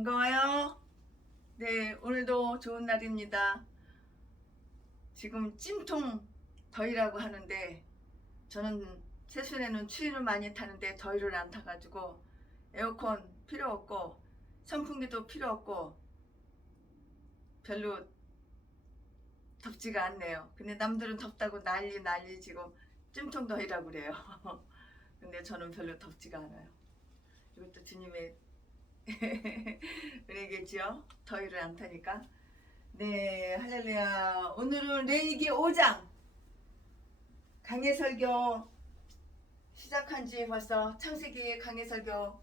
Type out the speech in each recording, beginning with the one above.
반가워요. 네, 오늘도 좋은 날입니다. 지금 찜통 더위라고 하는데 저는 새순에는 추위를 많이 타는데 더위를 안 타가지고 에어컨 필요 없고 선풍기도 필요 없고 별로 덥지가 않네요. 근데 남들은 덥다고 난리 지금 찜통 더위라고 그래요. 근데 저는 별로 덥지가 않아요. 이것도 주님의 은혜겠지요. 더위를 안 타니까. 네, 할렐루야. 오늘은 레위기 5장 강해설교 시작한 지 벌써 창세기 강해설교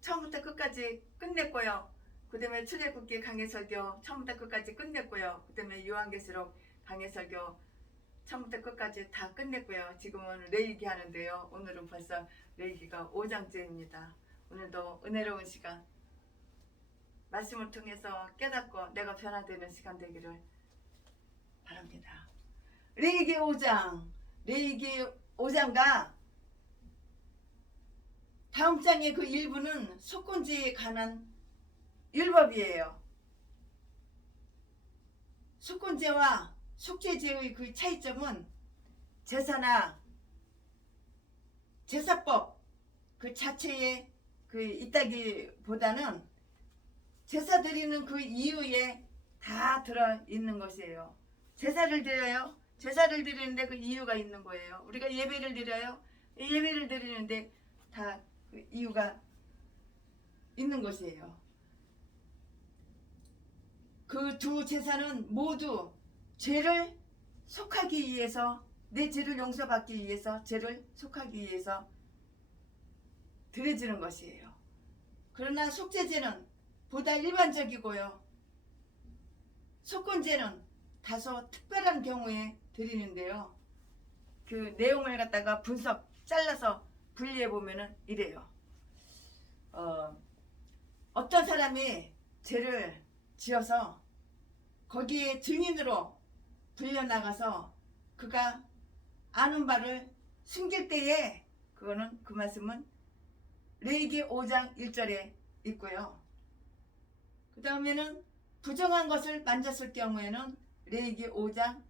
처음부터 끝까지 끝냈고요. 그 다음에 출애굽기 강해설교 처음부터 끝까지 끝냈고요. 그 다음에 요한계시록 강해설교 처음부터 끝까지 다 끝냈고요. 지금은 레위기 하는데요. 오늘은 벌써 레위기가 5장째입니다. 오늘도 은혜로운 시간 말씀을 통해서 깨닫고 내가 변화되는 시간 되기를 바랍니다. 레위기 5장과 다음 장의 그 일부는 속건제에 관한 율법이에요. 속건제와 속죄제의 그 차이점은 제사나 제사법 그 자체에 있다기보다는 제사 드리는 그 이유에 다 들어있는 것이에요. 제사를 드려요. 제사를 드리는데 그 이유가 있는 거예요. 우리가 예배를 드려요. 예배를 드리는데 다 그 이유가 있는 것이에요. 그 두 제사는 모두 죄를 속하기 위해서, 내 죄를 용서받기 위해서, 죄를 속하기 위해서 드려지는 것이에요. 그러나 속죄제는 보다 일반적이고요. 속건제는 다소 특별한 경우에 드리는데요. 그 내용을 갖다가 잘라서 분리해 보면은 이래요. 어떤 사람이 죄를 지어서 거기에 증인으로 불려나가서 그가 아는 바를 숨길 때에 그거는 그 말씀은 레위기 5장 1절에 있고요. 그 다음에는 부정한 것을 만졌을 경우에는 레위기 5장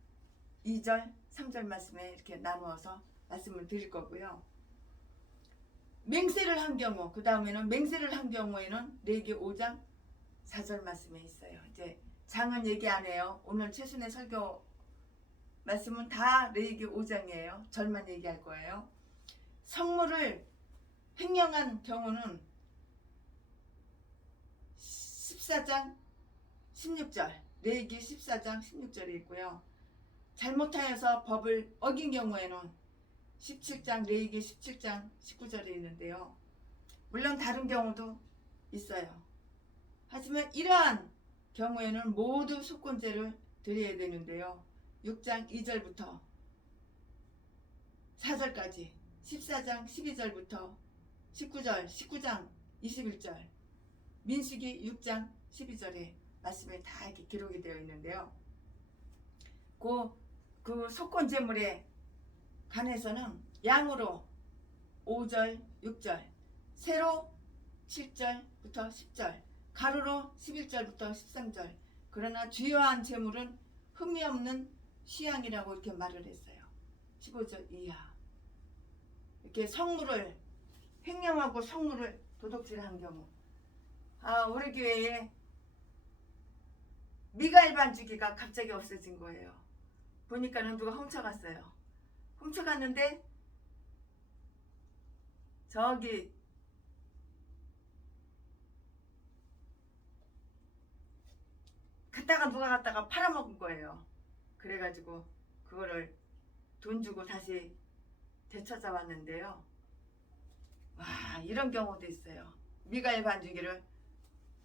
2절 3절 말씀에 이렇게 나누어서 말씀을 드릴 거고요. 맹세를 한 경우, 그 다음에는 맹세를 한 경우에는 레위기 5장 4절 말씀에 있어요. 이제 장은 얘기 안 해요. 오늘 최순의 설교 말씀은 다 레위기 5장이에요. 절만 얘기할 거예요. 성물을 횡령한 경우는 14장 16절, 레위기 14장 16절이 있고요. 잘못하여서 법을 어긴 경우에는 17장, 레위기 17장 19절에 있는데요. 물론 다른 경우도 있어요. 하지만 이러한 경우에는 모두 속건제를 드려야 되는데요. 6장 2절부터 4절까지, 14장 12절부터 19절, 19장 21절, 민수기 6장 12절에 말씀에 다 이렇게 기록이 되어 있는데요. 그 속건제물에 관해서는 양으로 5절, 6절, 세로 7절부터 10절, 가로로 11절부터 13절. 그러나 주요한 제물은 흠이 없는 쉬양이라고 이렇게 말을 했어요. 15절 이하. 이렇게 성물을 횡령하고 성물을 도둑질한 경우. 우리 교회에 미가엘 반주기가 갑자기 없어진 거예요. 보니까는 누가 훔쳐갔어요. 훔쳐갔는데 저기 누가 갔다가 팔아먹은 거예요. 그래가지고 그거를 돈 주고 다시 되찾아왔는데요. 와, 이런 경우도 있어요. 미가엘 반주기를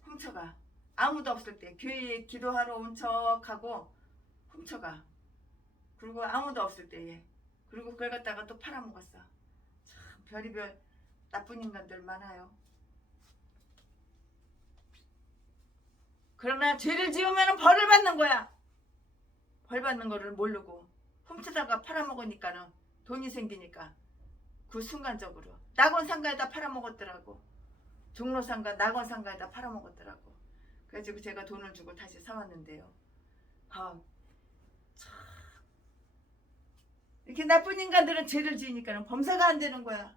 훔쳐가. 아무도 없을 때 교회에 기도하러 온 척하고 훔쳐가. 그리고 아무도 없을 때에. 그리고 그걸 갖다가 또 팔아먹었어. 참 별의별 나쁜 인간들 많아요. 그러나 죄를 지으면 벌을 받는 거야. 벌 받는 거를 모르고 훔치다가 팔아먹으니까는 돈이 생기니까 그 순간적으로 낙원 상가에다 팔아먹었더라고. 종로상가 낙원상가에다 팔아먹었더라고. 그래가지고 제가 돈을 주고 다시 사왔는데요. 아, 참. 이렇게 나쁜 인간들은 죄를 지으니까 범사가 안 되는 거야.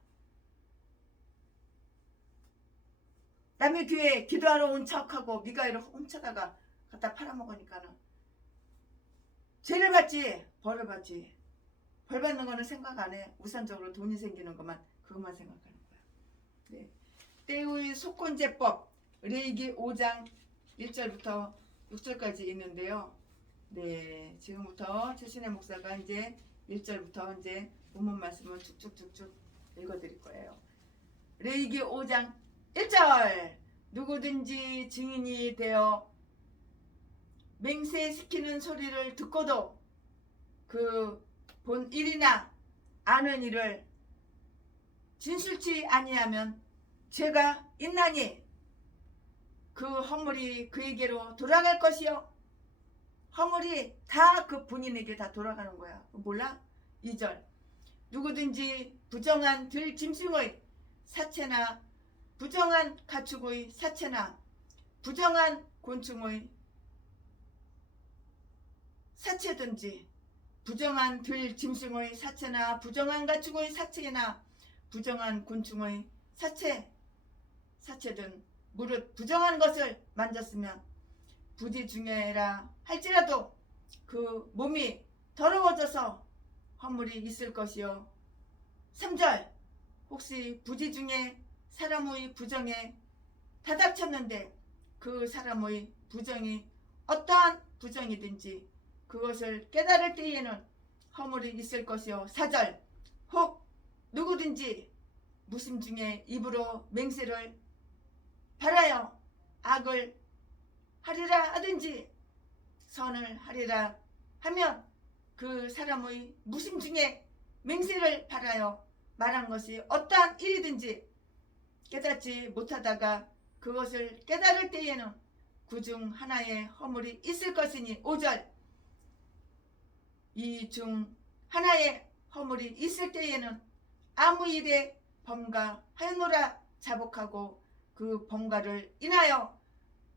남의 교회 기도하러 온 척하고 미가이를 훔쳐다가 갖다 팔아먹으니까는 죄를 받지 벌을 받지. 벌 받는 거는 생각 안 해. 우선적으로 돈이 생기는 것만 그것만 생각하는 거야. 네. 때의 속건제법 레위기 5장 1절부터 6절까지 있는데요. 네, 지금부터 최신의 목사가 이제 1절부터 이제 본문 말씀을 쭉쭉쭉쭉 읽어드릴 거예요. 레위기 5장 1절 누구든지 증인이 되어 맹세시키는 소리를 듣고도 그 본 일이나 아는 일을 진술치 아니하면 죄가 있나니 그 허물이 그에게로 돌아갈 것이요. 허물이 다 그 본인에게 다 돌아가는 거야. 몰라? 2절 누구든지 부정한 들짐승의 사체나 부정한 가축의 사체나 부정한 곤충의 사체든지 부정한 들짐승의 사체나 부정한 가축의 사체나 부정한 곤충의 사체든 무릇 부정한 것을 만졌으면 부지 중에라 할지라도 그 몸이 더러워져서 허물이 있을 것이요. 3절 혹시 부지 중에 사람의 부정에 다닥쳤는데 그 사람의 부정이 어떠한 부정이든지 그것을 깨달을 때에는 허물이 있을 것이요. 4절 혹 누구든지 무심 중에 입으로 맹세를 바라여 악을 하리라 하든지 선을 하리라 하면 그 사람의 무심 중에 맹세를 바라여 말한 것이 어떠한 일이든지 깨닫지 못하다가 그것을 깨달을 때에는 그 중 하나의 허물이 있을 것이니 5절 이 중 하나의 허물이 있을 때에는 아무 일에 범가하였노라 자복하고 그 범가를 인하여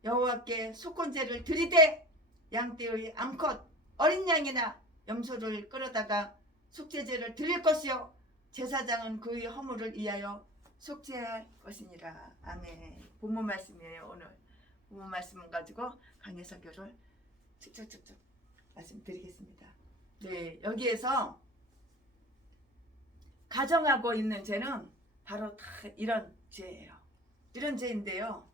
여호와께 속건제를 드리되 양떼의 암컷 어린 양이나 염소를 끌어다가 속죄제를 드릴 것이요 제사장은 그의 허물을 위하여 속죄할 것이니라. 아멘. 본문 말씀이에요. 오늘 본문 말씀을 가지고 강해 설교를 쭉쭉쭉쭉 말씀드리겠습니다. 네, 여기에서 가정하고 있는 죄는 바로 다 이런 죄예요. 이런 죄인데요.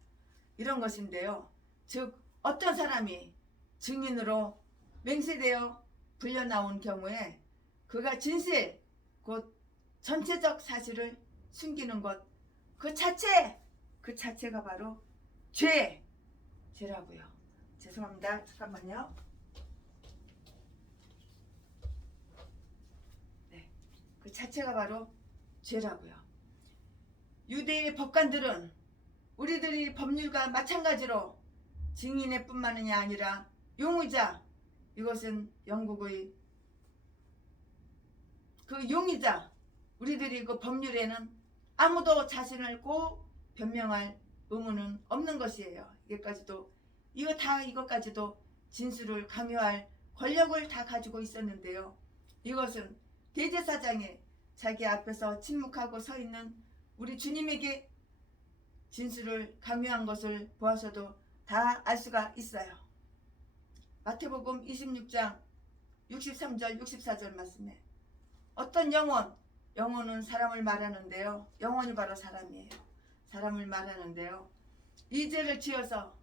이런 것인데요. 즉 어떤 사람이 증인으로 맹세되어 불려 나온 경우에 그가 진실 곧 전체적 사실을 숨기는 것 그 자체가 바로 죄라고요. 죄송합니다. 잠깐만요. 네, 그 자체가 바로 죄라고요. 유대의 법관들은 우리들이 법률과 마찬가지로 증인의 뿐만이 아니라 용의자, 이것은 영국의 그 용의자, 우리들이 그 법률에는 아무도 자신을 꼭 변명할 의무는 없는 것이에요. 이것까지도 진술을 강요할 권력을 다 가지고 있었는데요. 이것은 대제사장이 자기 앞에서 침묵하고 서 있는 우리 주님에게 진술을 강요한 것을 보아서도 다 알 수가 있어요. 마태복음 26장 63절 64절 말씀에 어떤 영혼은 사람을 말하는데요. 영혼이 바로 사람이에요. 사람을 말하는데요. 이 죄를 지어서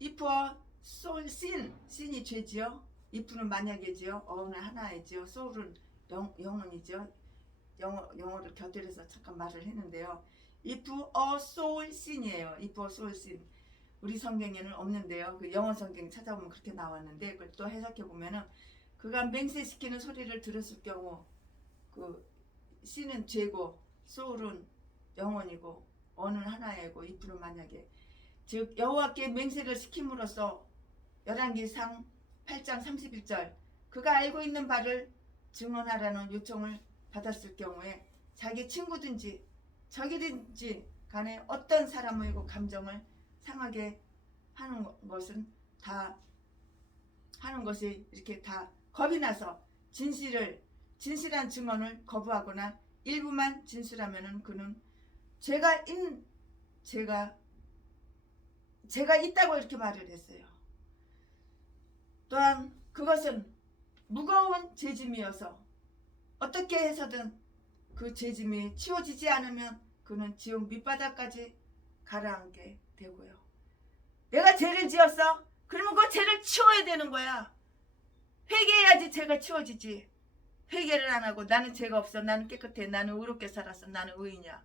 if와 soul sin이 죄지요. if는 만약이지요. 어는 하나이지요. soul은 영혼이죠. 영어를 곁들여서 잠깐 말을 했는데요. if a soul sin이에요. if a soul sin. 우리 성경에는 없는데요. 그 영어 성경 찾아보면 그렇게 나왔는데 그걸 또 해석해 보면은 그가 맹세시키는 소리를 들었을 경우 그 sin은 죄고 soul은 영혼이고 어는 하나이고 if는 만약에 즉 여호와께 맹세를 시킴으로써 열왕기상 8장 31절 그가 알고 있는 바를 증언하라는 요청을 받았을 경우에 자기 친구든지 적이든지 간에 어떤 사람의 감정을 상하게 하는 것은 다 하는 것이 이렇게 다 겁이 나서 진실한 증언을 거부하거나 일부만 진술하면은 그는 제가 있다고 이렇게 말을 했어요. 또한 그것은 무거운 죄짐이어서 어떻게 해서든 그 죄짐이 치워지지 않으면 그는 지옥 밑바닥까지 가라앉게 되고요. 내가 죄를 지었어? 그러면 그 죄를 치워야 되는 거야. 회개해야지 죄가 치워지지. 회개를 안 하고 나는 죄가 없어, 나는 깨끗해, 나는 의롭게 살았어, 나는 의인이야.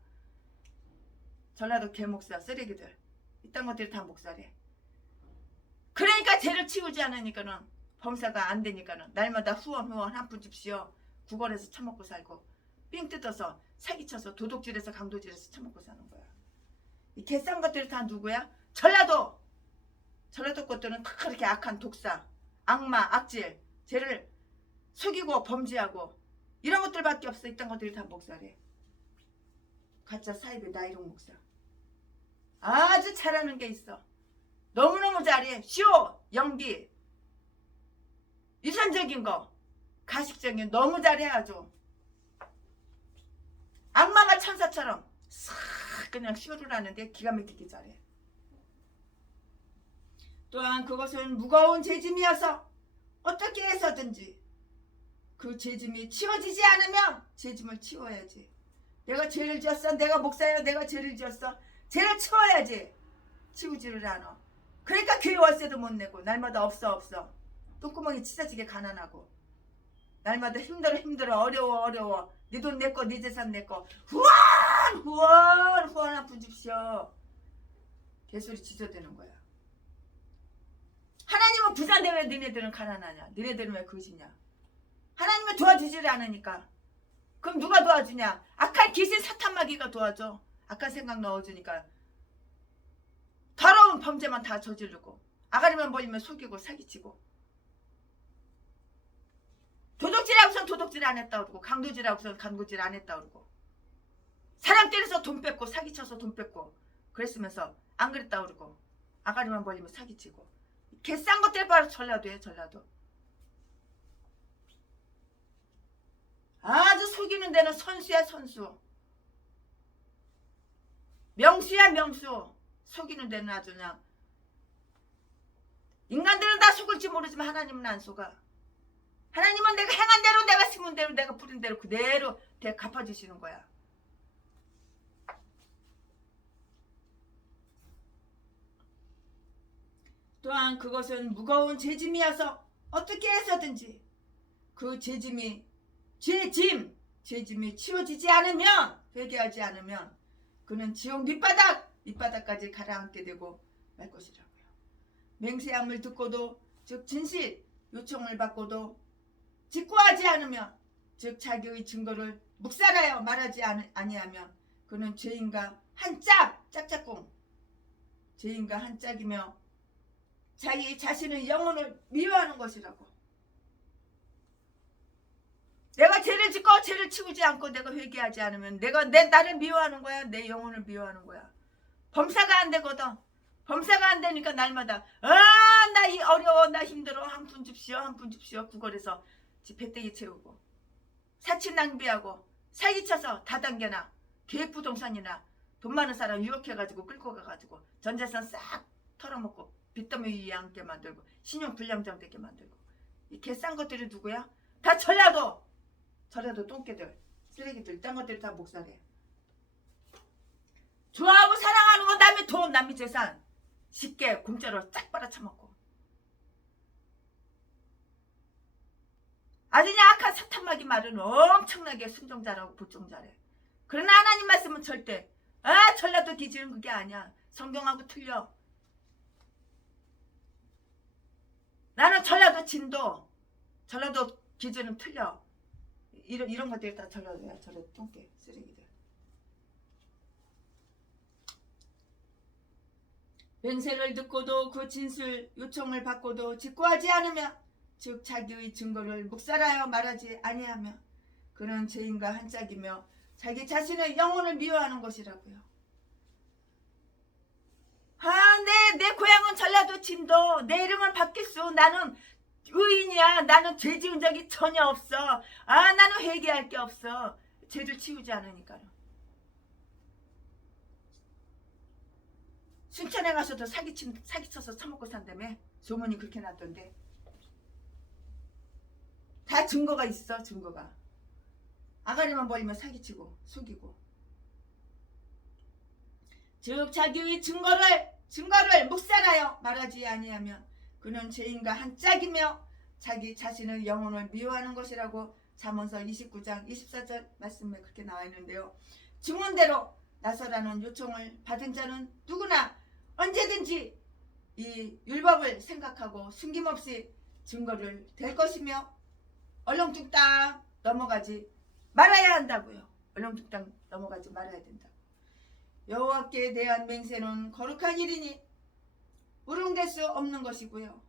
전라도 개목사 쓰레기들 이딴 것들이 다 목사래. 그러니까 죄를 치우지 않으니까는 범사가 안 되니까는 날마다 후원 한 푼 줍시오. 구걸해서 처먹고 살고 삥 뜯어서 사기쳐서 도둑질해서 강도질해서 처먹고 사는 거야. 이 개싼 것들이 다 누구야? 전라도 것들은 다 그렇게 악한 독사, 악마, 악질, 죄를 속이고 범죄하고 이런 것들밖에 없어. 이딴 것들이 다 목사래. 가짜 사이비 나이롱 목사. 아주 잘하는 게 있어. 너무너무 잘해. 쇼, 연기, 유선적인 거, 가식적인 너무 잘해. 아주 악마가 천사처럼 싹 그냥 쇼를 하는데 기가 막히게 잘해. 또한 그것은 무거운 죄짐이어서 어떻게 해서든지 그 죄짐이 치워지지 않으면 죄짐을 치워야지. 내가 죄를 지었어. 내가 목사예요. 내가 죄를 지었어. 죄를 치워야지. 치우지를 않아. 그러니까 교회 월세도 못 내고 날마다 없어. 똥구멍이 찢어지게 가난하고 날마다 힘들어 어려워. 네 돈 내 거, 네 재산 내 거. 후원 한 푼 줍시오. 개소리 지저대는 거야. 하나님은 부자인데 왜 니네들은 가난하냐? 니네들은 왜 거지냐? 하나님은 도와주지를 않으니까. 그럼 누가 도와주냐? 악한 귀신 사탄마귀가 도와줘. 악한 생각 넣어주니까 더러운 범죄만 다 저지르고 아가리만 벌리면 속이고 사기치고 도둑질하고선 도둑질 안 했다 그러고 강도질하고선 강도질 안 했다 그러고 사람 때려서 돈 뺏고 사기쳐서 돈 뺏고 그랬으면서 안 그랬다 그러고 아가리만 벌리면 사기치고 개싼 것들 바로 전라도에 전라도. 아주 속이는 데는 선수야 선수. 명수야 명수. 속이는 데는 아주 그냥 인간들은 다 속을지 모르지만 하나님은 안 속아. 하나님은 내가 행한 대로 내가 심은 대로 내가 부린 대로 그대로 갚아주시는 거야. 또한 그것은 무거운 죄짐이어서 어떻게 해서든지 그 죄짐이 치워지지 않으면 회개하지 않으면 그는 지옥 밑바닥까지 가라앉게 되고 말 것이라고요. 맹세함을 듣고도 즉 진실 요청을 받고도 직구하지 않으면 즉 자기의 증거를 묵살하여 말하지 아니하면 그는 죄인과 한 짝짝꿍 죄인과 한 짝이며 자기 자신의 영혼을 미워하는 것이라고. 내가 죄를 짓고 죄를 치우지 않고 내가 회개하지 않으면 내가 나를 미워하는 거야. 내 영혼을 미워하는 거야. 범사가 안 되거든. 범사가 안 되니까 날마다 나 어려워 나 힘들어 한 푼 줍시오 구걸해서 배때기 채우고 사치 낭비하고 사기쳐서 다단계나 계획부동산이나 돈 많은 사람 유혹해가지고 끌고 가가지고 전재산 싹 털어먹고 빚더미 위에 앉게 만들고 신용 불량정 되게 만들고 이 개싼 것들이 누구야? 다 전라도 똥개들 쓰레기들 딴 것들이 다 목사래. 좋아하고 사랑하는 거 남의 돈 남의 재산 쉽게 공짜로 쫙 빨아쳐먹고 아주 약한 사탄마귀 말은 엄청나게 순종 잘하고 복종 잘해. 그러나 하나님 말씀은 절대 전라도 기질은 그게 아니야. 성경하고 틀려. 나는 전라도 전라도 기질은 틀려. 이런 것들이 다 전라도야. 전라도 똥개 쓰레기들. 맹세를 듣고도 그 진술 요청을 받고도 직구하지 않으면 즉 자기의 증거를 묵살하여 말하지 아니하며 그는 죄인과 한 짝이며 자기 자신의 영혼을 미워하는 것이라고요. 내 고향은 전라도 진도. 내 이름은 박기수. 나는 의인이야. 나는 죄 지은 적이 전혀 없어. 나는 회개할 게 없어. 죄를 치우지 않으니까요. 순천에 가서도 사기쳐서 처먹고 산다며. 소문이 그렇게 났던데. 다 증거가 있어. 증거가. 아가리만 벌리면 사기치고 속이고. 즉 자기의 증거를 묵살하여 말하지 아니하면 그는 죄인과 한 짝이며 자기 자신의 영혼을 미워하는 것이라고 잠언서 29장 24절 말씀에 그렇게 나와 있는데요. 증언대로 나서라는 요청을 받은 자는 누구나 언제든지 이 율법을 생각하고 숨김없이 증거를 댈 것이며 얼렁뚱땅 넘어가지 말아야 한다고요. 얼렁뚱땅 넘어가지 말아야 된다. 여호와께 대한 맹세는 거룩한 일이니 우롱될 수 없는 것이고요.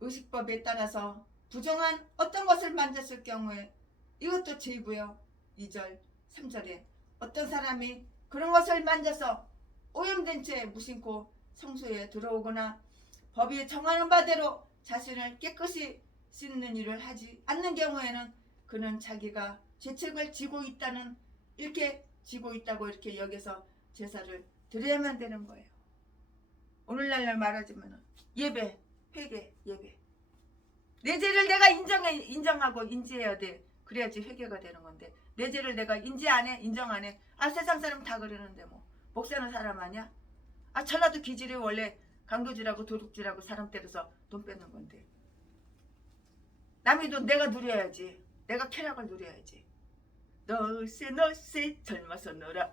의식법에 따라서 부정한 어떤 것을 만졌을 경우에 이것도 죄고요. 2절 3절에 어떤 사람이 그런 것을 만져서 오염된 채 무심코 성소에 들어오거나 법이 정하는 바대로 자신을 깨끗이 씻는 일을 하지 않는 경우에는 그는 자기가 죄책을 지고 있다고 이렇게 여겨서 제사를 드려야만 되는 거예요. 오늘날 말하자면 예배, 회개, 예배. 내 죄를 내가 인정하고 인지해야 돼. 그래야지 회개가 되는 건데 내 죄를 내가 인지 안 해, 인정 안 해. 세상 사람 다 그러는데 뭐 목사는 사람 아니야? 전라도 기질이 원래 강도질하고 도둑질하고 사람 때려서 돈 뺏는 건데 남의 돈 내가 누려야지. 내가 쾌락을 누려야지. 너세 젊어서 놀아.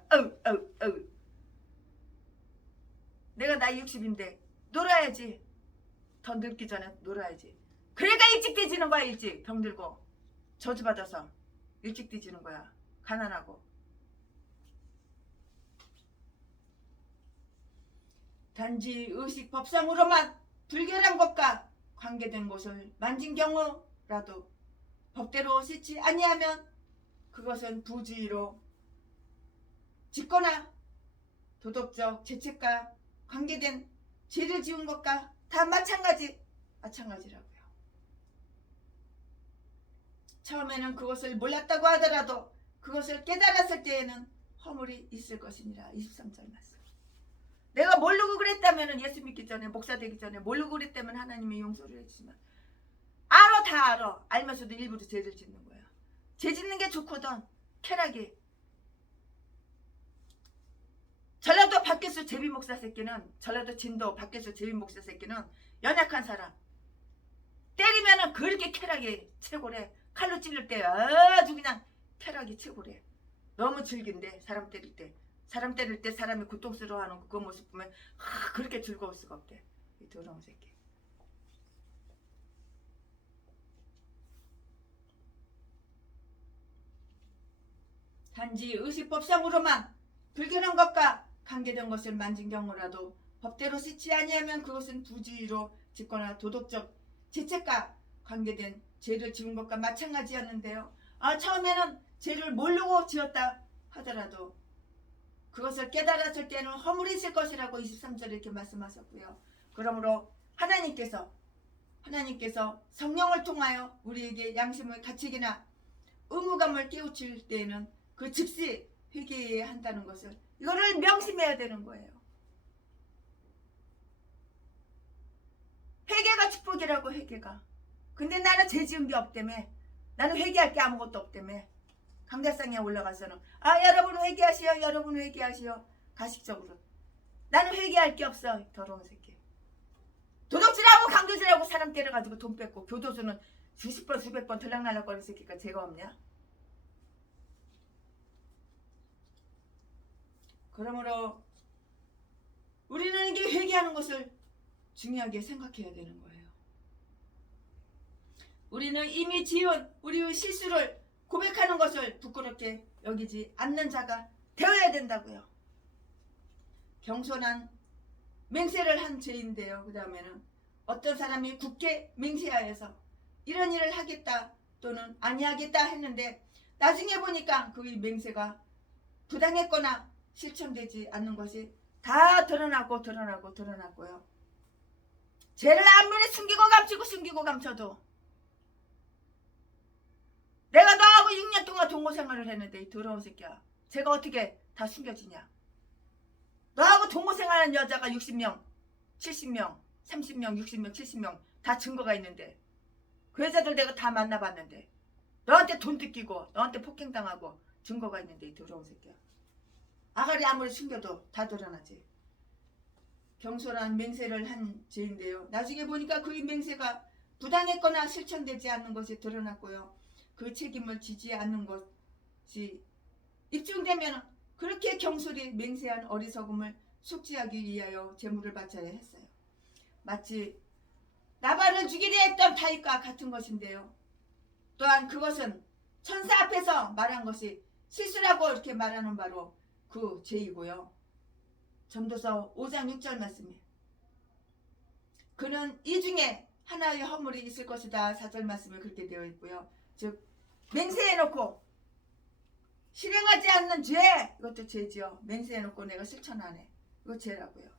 내가 나이 60인데 놀아야지. 더 늙기 전에 놀아야지. 그러니까 일찍 뒤지는 거야. 일찍 병들고 저주받아서 일찍 뒤지는 거야. 가난하고. 단지 의식법상으로만 불결한 것과 관계된 것을 만진 경우라도 법대로 씻지 아니하면 그것은 부주의로 짓거나 도덕적 죄책과 관계된 죄를 지은 것과 다 마찬가지라고요. 처음에는 그것을 몰랐다고 하더라도 그것을 깨달았을 때에는 허물이 있을 것이니라. 23절 말씀. 내가 모르고 그랬다면 예수 믿기 전에 목사 되기 전에 모르고 그랬다면 하나님이 용서를 해주지만 다 알아. 알면서도 일부러 죄를 짓는 거야. 죄 짓는 게 좋거든. 쾌락이. 전라도 박계수 제비 목사 새끼는 전라도 진도 박계수 제비 목사 새끼는 연약한 사람. 때리면은 그렇게 쾌락이 최고래. 칼로 찔릴 때 아주 그냥 쾌락이 최고래. 너무 즐긴데 사람 때릴 때. 사람 때릴 때 사람이 고통스러워하는 그 모습 보면 그렇게 즐거울 수가 없대. 이 더러운 새끼. 단지 의식법상으로만 불결한 것과 관계된 것을 만진 경우라도 법대로 씻지 아니하면 그것은 부주의로 짓거나 도덕적 죄책과 관계된 죄를 지은 것과 마찬가지였는데요. 처음에는 죄를 모르고 지었다 하더라도 그것을 깨달았을 때는 허물이 있을 것이라고 23절에 이렇게 말씀하셨고요. 그러므로 하나님께서 성령을 통하여 우리에게 양심의 가책이나 의무감을 깨우칠 때에는 그 즉시 회개해야 한다는 것을 이거를 명심해야 되는 거예요. 회개가 축복이라고. 회개가. 근데 나는 죄 지은 게 없다며. 나는 회개할 게 아무것도 없다며. 강대상에 올라가서는 여러분 회개하시오. 여러분 회개하시오. 가식적으로. 나는 회개할 게 없어. 더러운 새끼. 도둑질하고 강도질하고 사람 때려가지고 돈 뺏고 교도소는 수십 번 수백 번 들락날락거리는 새끼가 죄가 없냐? 그러므로 우리는 이게 회개하는 것을 중요하게 생각해야 되는 거예요. 우리는 이미 지은 우리의 실수를 고백하는 것을 부끄럽게 여기지 않는 자가 되어야 된다고요. 경솔한 맹세를 한 죄인데요. 그 다음에는 어떤 사람이 굳게 맹세하여서 이런 일을 하겠다 또는 아니하겠다 했는데 나중에 보니까 그 맹세가 부당했거나 실천되지 않는 것이 다 드러났고요. 죄를 아무리 숨기고 감춰도 내가 너하고 6년 동안 동거생활을 했는데 이 더러운 새끼야. 제가 어떻게 다 숨겨지냐. 너하고 동거생활한 여자가 60명, 70명, 30명, 60명, 70명 다 증거가 있는데 그 여자들 내가 다 만나봤는데 너한테 돈 뜯기고 너한테 폭행당하고 증거가 있는데 이 더러운 새끼야. 아가리 아무리 숨겨도 다 드러나지. 경솔한 맹세를 한 죄인데요. 나중에 보니까 그 맹세가 부당했거나 실천되지 않는 것이 드러났고요. 그 책임을 지지 않는 것이 입증되면 그렇게 경솔히 맹세한 어리석음을 숙지하기 위하여 제물을 바쳐야 했어요. 마치 나발을 죽이려 했던 다윗과 같은 것인데요. 또한 그것은 천사 앞에서 말한 것이 실수라고 이렇게 말하는 바로 그 죄이고요. 전도서 5장 6절 말씀에 그는 이 중에 하나의 허물이 있을 것이다 4절 말씀에 그렇게 되어 있고요. 즉 맹세해놓고 실행하지 않는 죄, 이것도 죄지요. 맹세해놓고 내가 실천 안 해, 이거 죄라고요.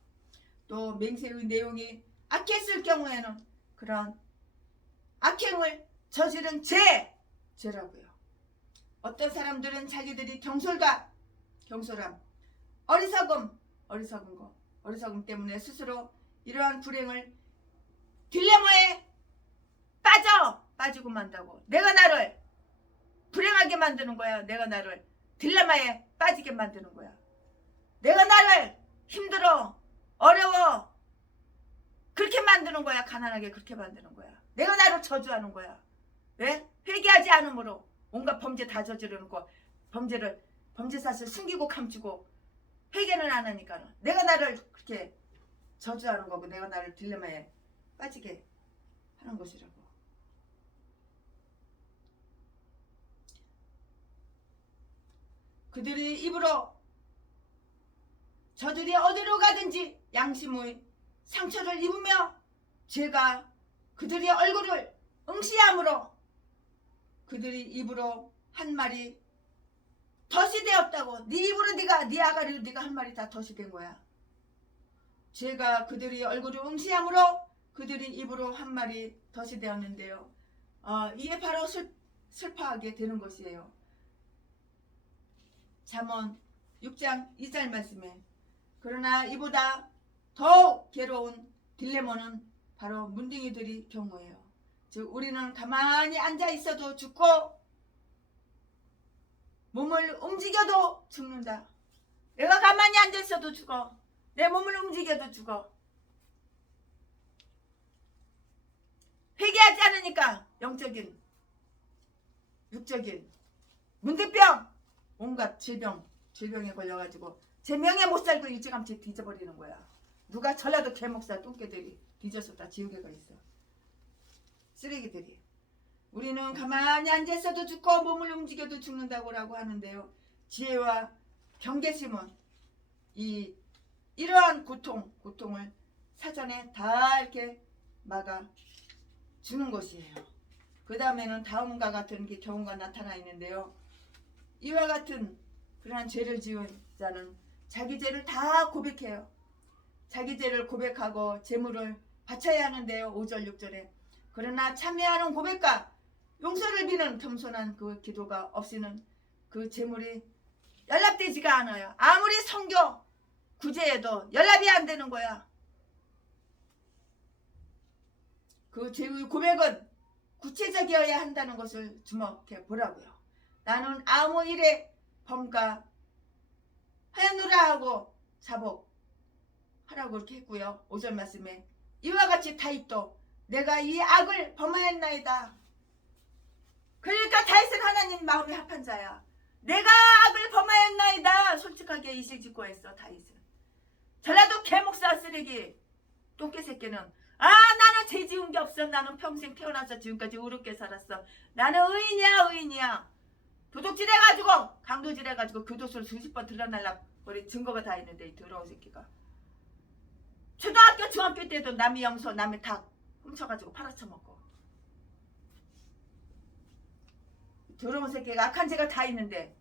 또 맹세의 내용이 악했을 경우에는 그런 악행을 저지른 죄라고요. 어떤 사람들은 자기들이 경솔함, 어리석음 때문에 스스로 이러한 불행을 딜레마에 빠지고 만다고. 내가 나를 불행하게 만드는 거야. 내가 나를 딜레마에 빠지게 만드는 거야. 내가 나를 힘들어, 어려워 그렇게 만드는 거야. 가난하게 그렇게 만드는 거야. 내가 나를 저주하는 거야. 왜? 회개하지 않으므로 온갖 범죄 다 저지르고 범죄 사실 숨기고 감추고 회개는 안 하니까 내가 나를 그렇게 저주하는 거고 내가 나를 딜레마에 빠지게 하는 것이라고. 그들이 입으로 저들이 어디로 가든지 양심의 상처를 입으며 죄가 그들의 얼굴을 응시함으로 그들이 입으로 한 말이 덫이 되었다고. 네 입으로 네 아가리로 네가 한 말이 다 덫이 된 거야. 죄가 그들이 얼굴을 응시함으로 그들이 입으로 한 말이 덫이 되었는데요. 이게 바로 슬퍼하게 되는 것이에요. 잠언 6장 2절 말씀에 그러나 이보다 더욱 괴로운 딜레마는 바로 문둥이들이 경우예요. 즉 우리는 가만히 앉아 있어도 죽고 몸을 움직여도 죽는다. 내가 가만히 앉아 있어도 죽어. 내 몸을 움직여도 죽어. 회개하지 않으니까 영적인, 육적인 문득병, 온갖 질병에 걸려가지고 제 명예 못 살고 일찌감치 뒤져버리는 거야. 누가 전라도 개목사 똥개들이 뒤져서 다 지우개가 있어. 쓰레기들이. 우리는 가만히 앉아있어도 죽고 몸을 움직여도 죽는다고 하는데요. 지혜와 경계심은 이러한 고통을 사전에 다 이렇게 막아 주는 것이에요. 그 다음에는 다음과 같은 경우가 나타나 있는데요. 이와 같은 그러한 죄를 지은 자는 자기 죄를 다 고백해요. 자기 죄를 고백하고 제물을 바쳐야 하는데요. 5절 6절에 그러나 참여하는 고백과 용서를 비는 겸손한 그 기도가 없이는 그 제물이 연락되지가 않아요. 아무리 성교 구제해도 연락이 안 되는 거야. 그 죄의 고백은 구체적이어야 한다는 것을 주목해 보라고요. 나는 아무 일에 범가 하였노라 하고 자복하라고 이렇게 했고요. 5절 말씀에 이와 같이 다윗도 내가 이 악을 범하였나이다. 그러니까 다윗은 하나님 마음이 합한 자야. 내가 악을 범하였나이다. 솔직하게 이실직고 했어. 다윗은. 전라도 개목사 쓰레기 똥개 새끼는 나는 죄 지은 게 없어. 나는 평생 태어나서 지금까지 의롭게 살았어. 나는 의인이야. 도둑질해가지고 강도질해가지고 교도소를 수십 번 들러날라 우리 증거가 다 있는데 이 더러운 새끼가 초등학교 중학교 때도 남의 영서 남의 닭 훔쳐가지고 팔아쳐먹고 더러운 새끼가 악한 죄가 다 있는데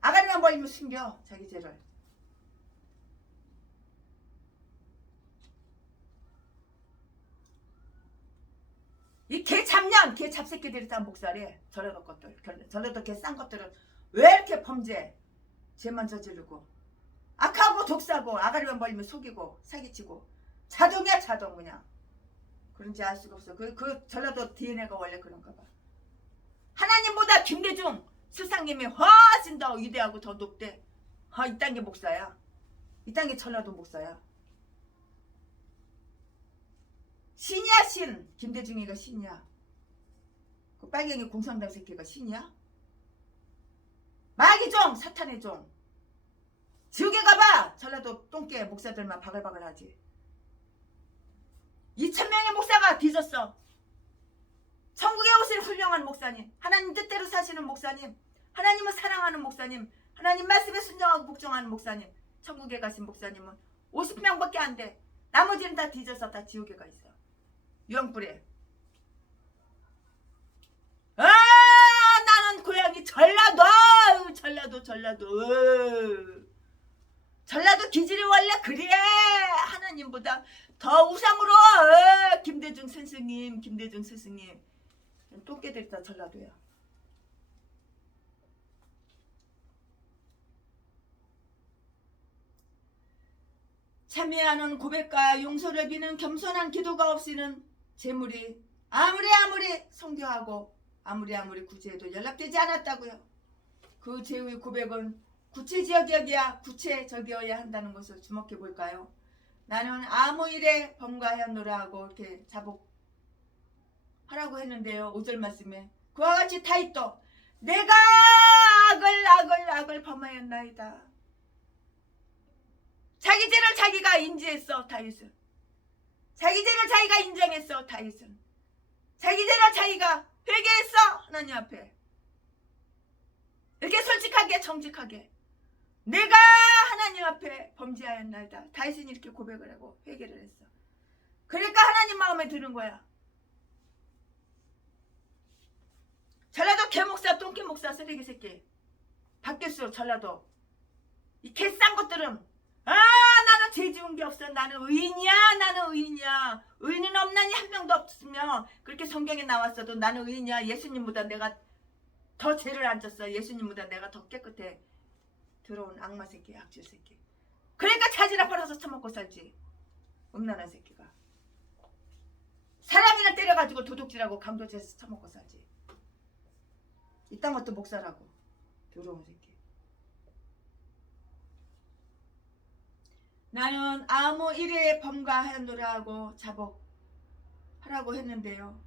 아가리만 벌리면 숨겨 자기 죄를. 이 개 잡년, 개 잡새끼들이 다 목살에 저러던 것들, 저러던 개 싼 것들은 왜 이렇게 범죄, 죄만 저지르고 악하고 독사고 아가리만 벌리면 속이고 사기치고 자동이야 자동 그냥. 그런지 알 수가 없어. 그 전라도 DNA가 원래 그런가 봐. 하나님보다 김대중 스상님이 훨씬 더 위대하고 더 높대. 이딴 게 목사야. 이딴 게 전라도 목사야. 신이야 신. 김대중이가 신이야. 그 빨갱이 공산당 새끼가 신이야? 마귀 종 사탄의 종. 지옥에 가봐. 전라도 똥개 목사들만 바글바글 하지. 2,000명의 목사가 뒤졌어. 천국에 오실 훌륭한 목사님, 하나님 뜻대로 사시는 목사님, 하나님을 사랑하는 목사님, 하나님 말씀에 순종하고 복종하는 목사님, 천국에 가신 목사님은 50명밖에 안 돼. 나머지는 다 뒤져서 다 지옥에 가 있어. 유황불에. 나는 고향이 전라도. 전라도 기질이 원래 그래. 하나님보다 더 우상으로. 김대중 스승님 똥개들이 다 전라도야. 참여하는 고백과 용서를 비는 겸손한 기도가 없이는 재물이 아무리 성교하고 아무리 구제해도 연락되지 않았다고요. 그 제후의 고백은 구체적이어야 한다는 것을 주목해 볼까요? 나는 아무 일에 범가하였노라 하고 이렇게 자복하라고 했는데요. 5절 말씀에 그와 같이 다윗도 내가 악을 범하였나이다. 자기 죄를 자기가 인지했어. 다윗은 자기 죄를 자기가 인정했어. 다윗은 자기 죄를 자기가 회개했어. 하나님 앞에 이렇게 솔직하게 정직하게 내가 하나님 앞에 범죄하였나이다. 다윗은 이렇게 고백을 하고 회개를 했어. 그러니까 하나님 마음에 드는 거야. 전라도 개목사 똥개 목사 쓰레기 새끼 바뀌었어. 전라도 이 개싼 것들은 나는 죄 지은 게 없어. 나는 의인이야. 의인은 없나니 한 명도 없으며 그렇게 성경에 나왔어도 나는 의인이야. 예수님보다 내가 더 죄를 안 졌어. 예수님보다 내가 더 깨끗해. 더러운 악마 새끼, 악질 새끼. 그러니까 자지라 팔아서 처먹고 살지. 음란한 새끼가. 사람이나 때려가지고 도둑질하고 강도질해서 처먹고 살지. 이딴 것도 목사라고. 더러운 새끼. 나는 아무 일에 범가하였노라 하고 자복하라고 했는데요.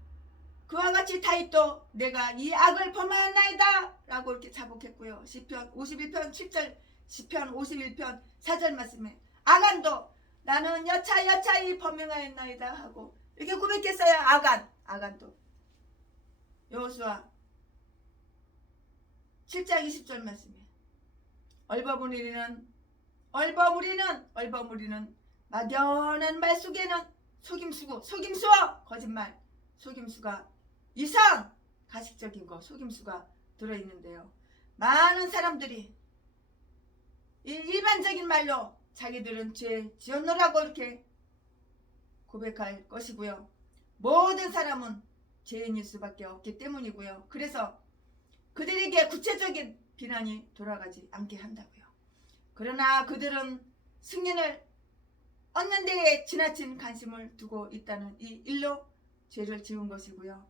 그와 같이 다윗도 내가 이 악을 범하였나이다 라고 이렇게 자복했고요. 시편 51편 7절, 시편 51편 4절 말씀에 아간도 나는 여차히 범행하였나이다 하고 이렇게 고백했어요. 아간도. 여호수아 7장 20절 말씀에 얼버무리는 막연한 말 속에는 속임수와 거짓말, 속임수가 이상 가식적인 거 속임수가 들어있는데요. 많은 사람들이 일반적인 말로 자기들은 죄 지었노라고 이렇게 고백할 것이고요. 모든 사람은 죄인일 수밖에 없기 때문이고요. 그래서 그들에게 구체적인 비난이 돌아가지 않게 한다고요. 그러나 그들은 승인을 얻는 데에 지나친 관심을 두고 있다는 이 일로 죄를 지은 것이고요.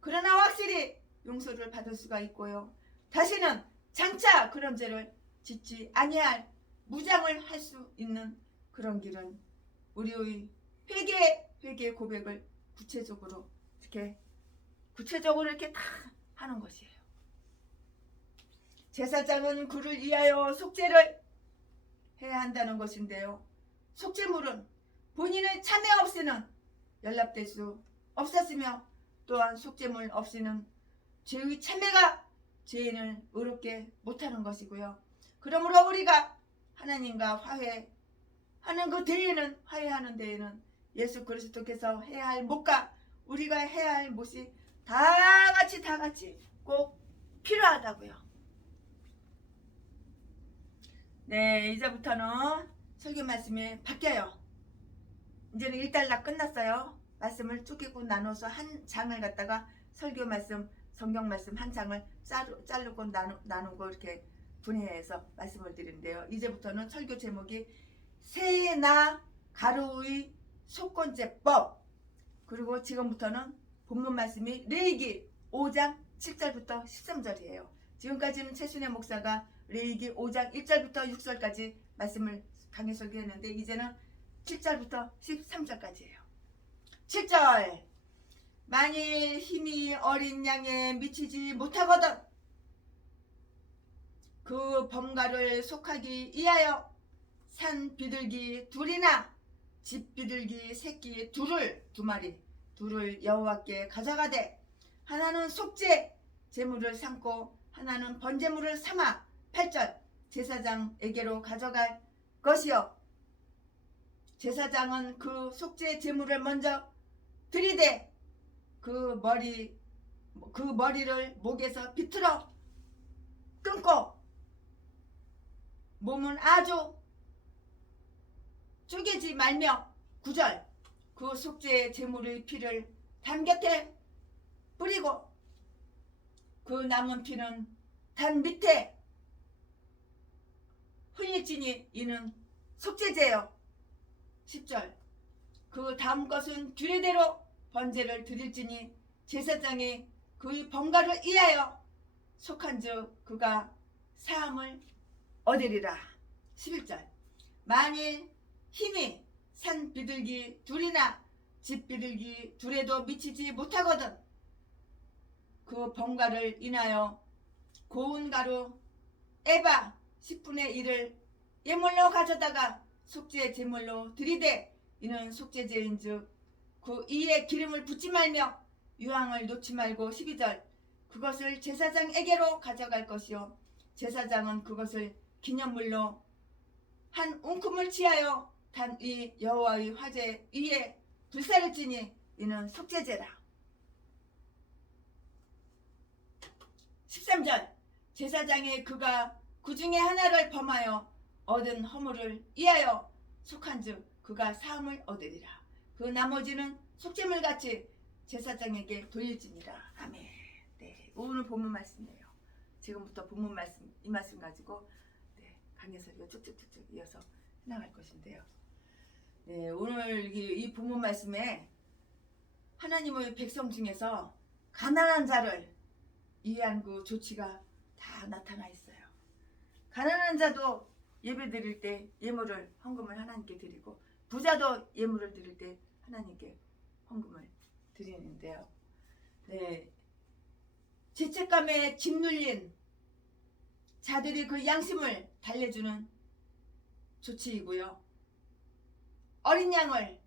그러나 확실히 용서를 받을 수가 있고요. 다시는 장차 그런 죄를 짓지 아니할 무장을 할 수 있는 그런 길은 우리의 회개 고백을 구체적으로 이렇게 다 하는 것이에요. 제사장은 그를 위하여 속죄를 해야 한다는 것인데요. 속죄물은 본인의 참여 없이는 연락될 수 없었으며 또한 속죄물 없이는 죄의 참여가 죄인을 의롭게 못하는 것이고요. 그러므로 우리가 하나님과 화해하는 그 대회는 화해하는 대회는 예수 그리스도께서 해야 할 몫과 우리가 해야 할 몫이 다 같이 꼭 필요하다고요. 네, 이제부터는 설교 말씀이 바뀌어요. 이제는 일단락 끝났어요. 말씀을 쪼개고 나눠서 한 장을 갖다가 설교 말씀, 성경 말씀 한 장을 자르고 나누고 이렇게 분해해서 말씀을 드리는데요. 이제부터는 설교 제목이 새나 가루의 속건제법, 그리고 지금부터는 본문 말씀이 레위기 5장 7절부터 13절이에요. 지금까지는 최순애 목사가 레위기 5장 1절부터 6절까지 말씀을 강의 설교했는데 이제는 7절부터 13절까지예요. 7절, 만일 힘이 어린 양에 미치지 못하거든 그 범가를 속하기 위하여 산 비둘기 둘이나 집 비둘기 새끼 두 마리 여호와께 가져가되 하나는 속죄 제물을 삼고 하나는 번제물을 삼아 8절, 제사장에게로 가져갈 것이요 제사장은 그 속죄 제물을 먼저 들이대 그 머리를 목에서 비틀어 끊고 몸은 아주 쪼개지 말며 9절, 그 속죄 제물의 피를 단 곁에 뿌리고 그 남은 피는 단 밑에 흘릴지니 이는 속죄제요. 10절, 그 다음 것은 규례대로 번제를 드릴지니 제사장이 그의 번가를 위하여 속한즉 그가 사함을 얻으리라. 11절, 만일 힘이 산 비둘기 둘이나 집 비둘기 둘에도 미치지 못하거든 그 번가를 인하여 고운 가루 에바 10분의 1을 예물로 가져다가 속죄 제물로 드리되 이는 속죄제인즉 그 이에 기름을 붓지 말며 유황을 놓지 말고 12절, 그것을 제사장에게로 가져갈 것이요 제사장은 그것을 기념물로 한 웅큼을 취하여 단 이 여호와의 화제 위에 불사를 지니 이는 속죄제라. 13절, 제사장이 그가 그 중에 하나를 범하여 얻은 허물을 위하여 속한즉 그가 사함을 얻으리라. 그 나머지는 속죄물같이 제사장에게 돌릴지니라. 아멘. 네, 오늘 본문 말씀이에요. 지금부터 본문 말씀, 이 말씀 가지고 강해설교 쭉쭉쭉쭉 이어서 나갈 것인데요. 네, 오늘 이 본문 말씀에 하나님의 백성 중에서 가난한 자를 위한 그 조치가 다 나타나 있어요. 가난한 자도 예배 드릴 때 예물을 헌금을 하나님께 드리고 부자도 예물을 드릴 때 하나님께 헌금을 드리는데요. 네, 죄책감에 짓눌린 자들이 그 양심을 달래주는 조치이고요. 어린 양을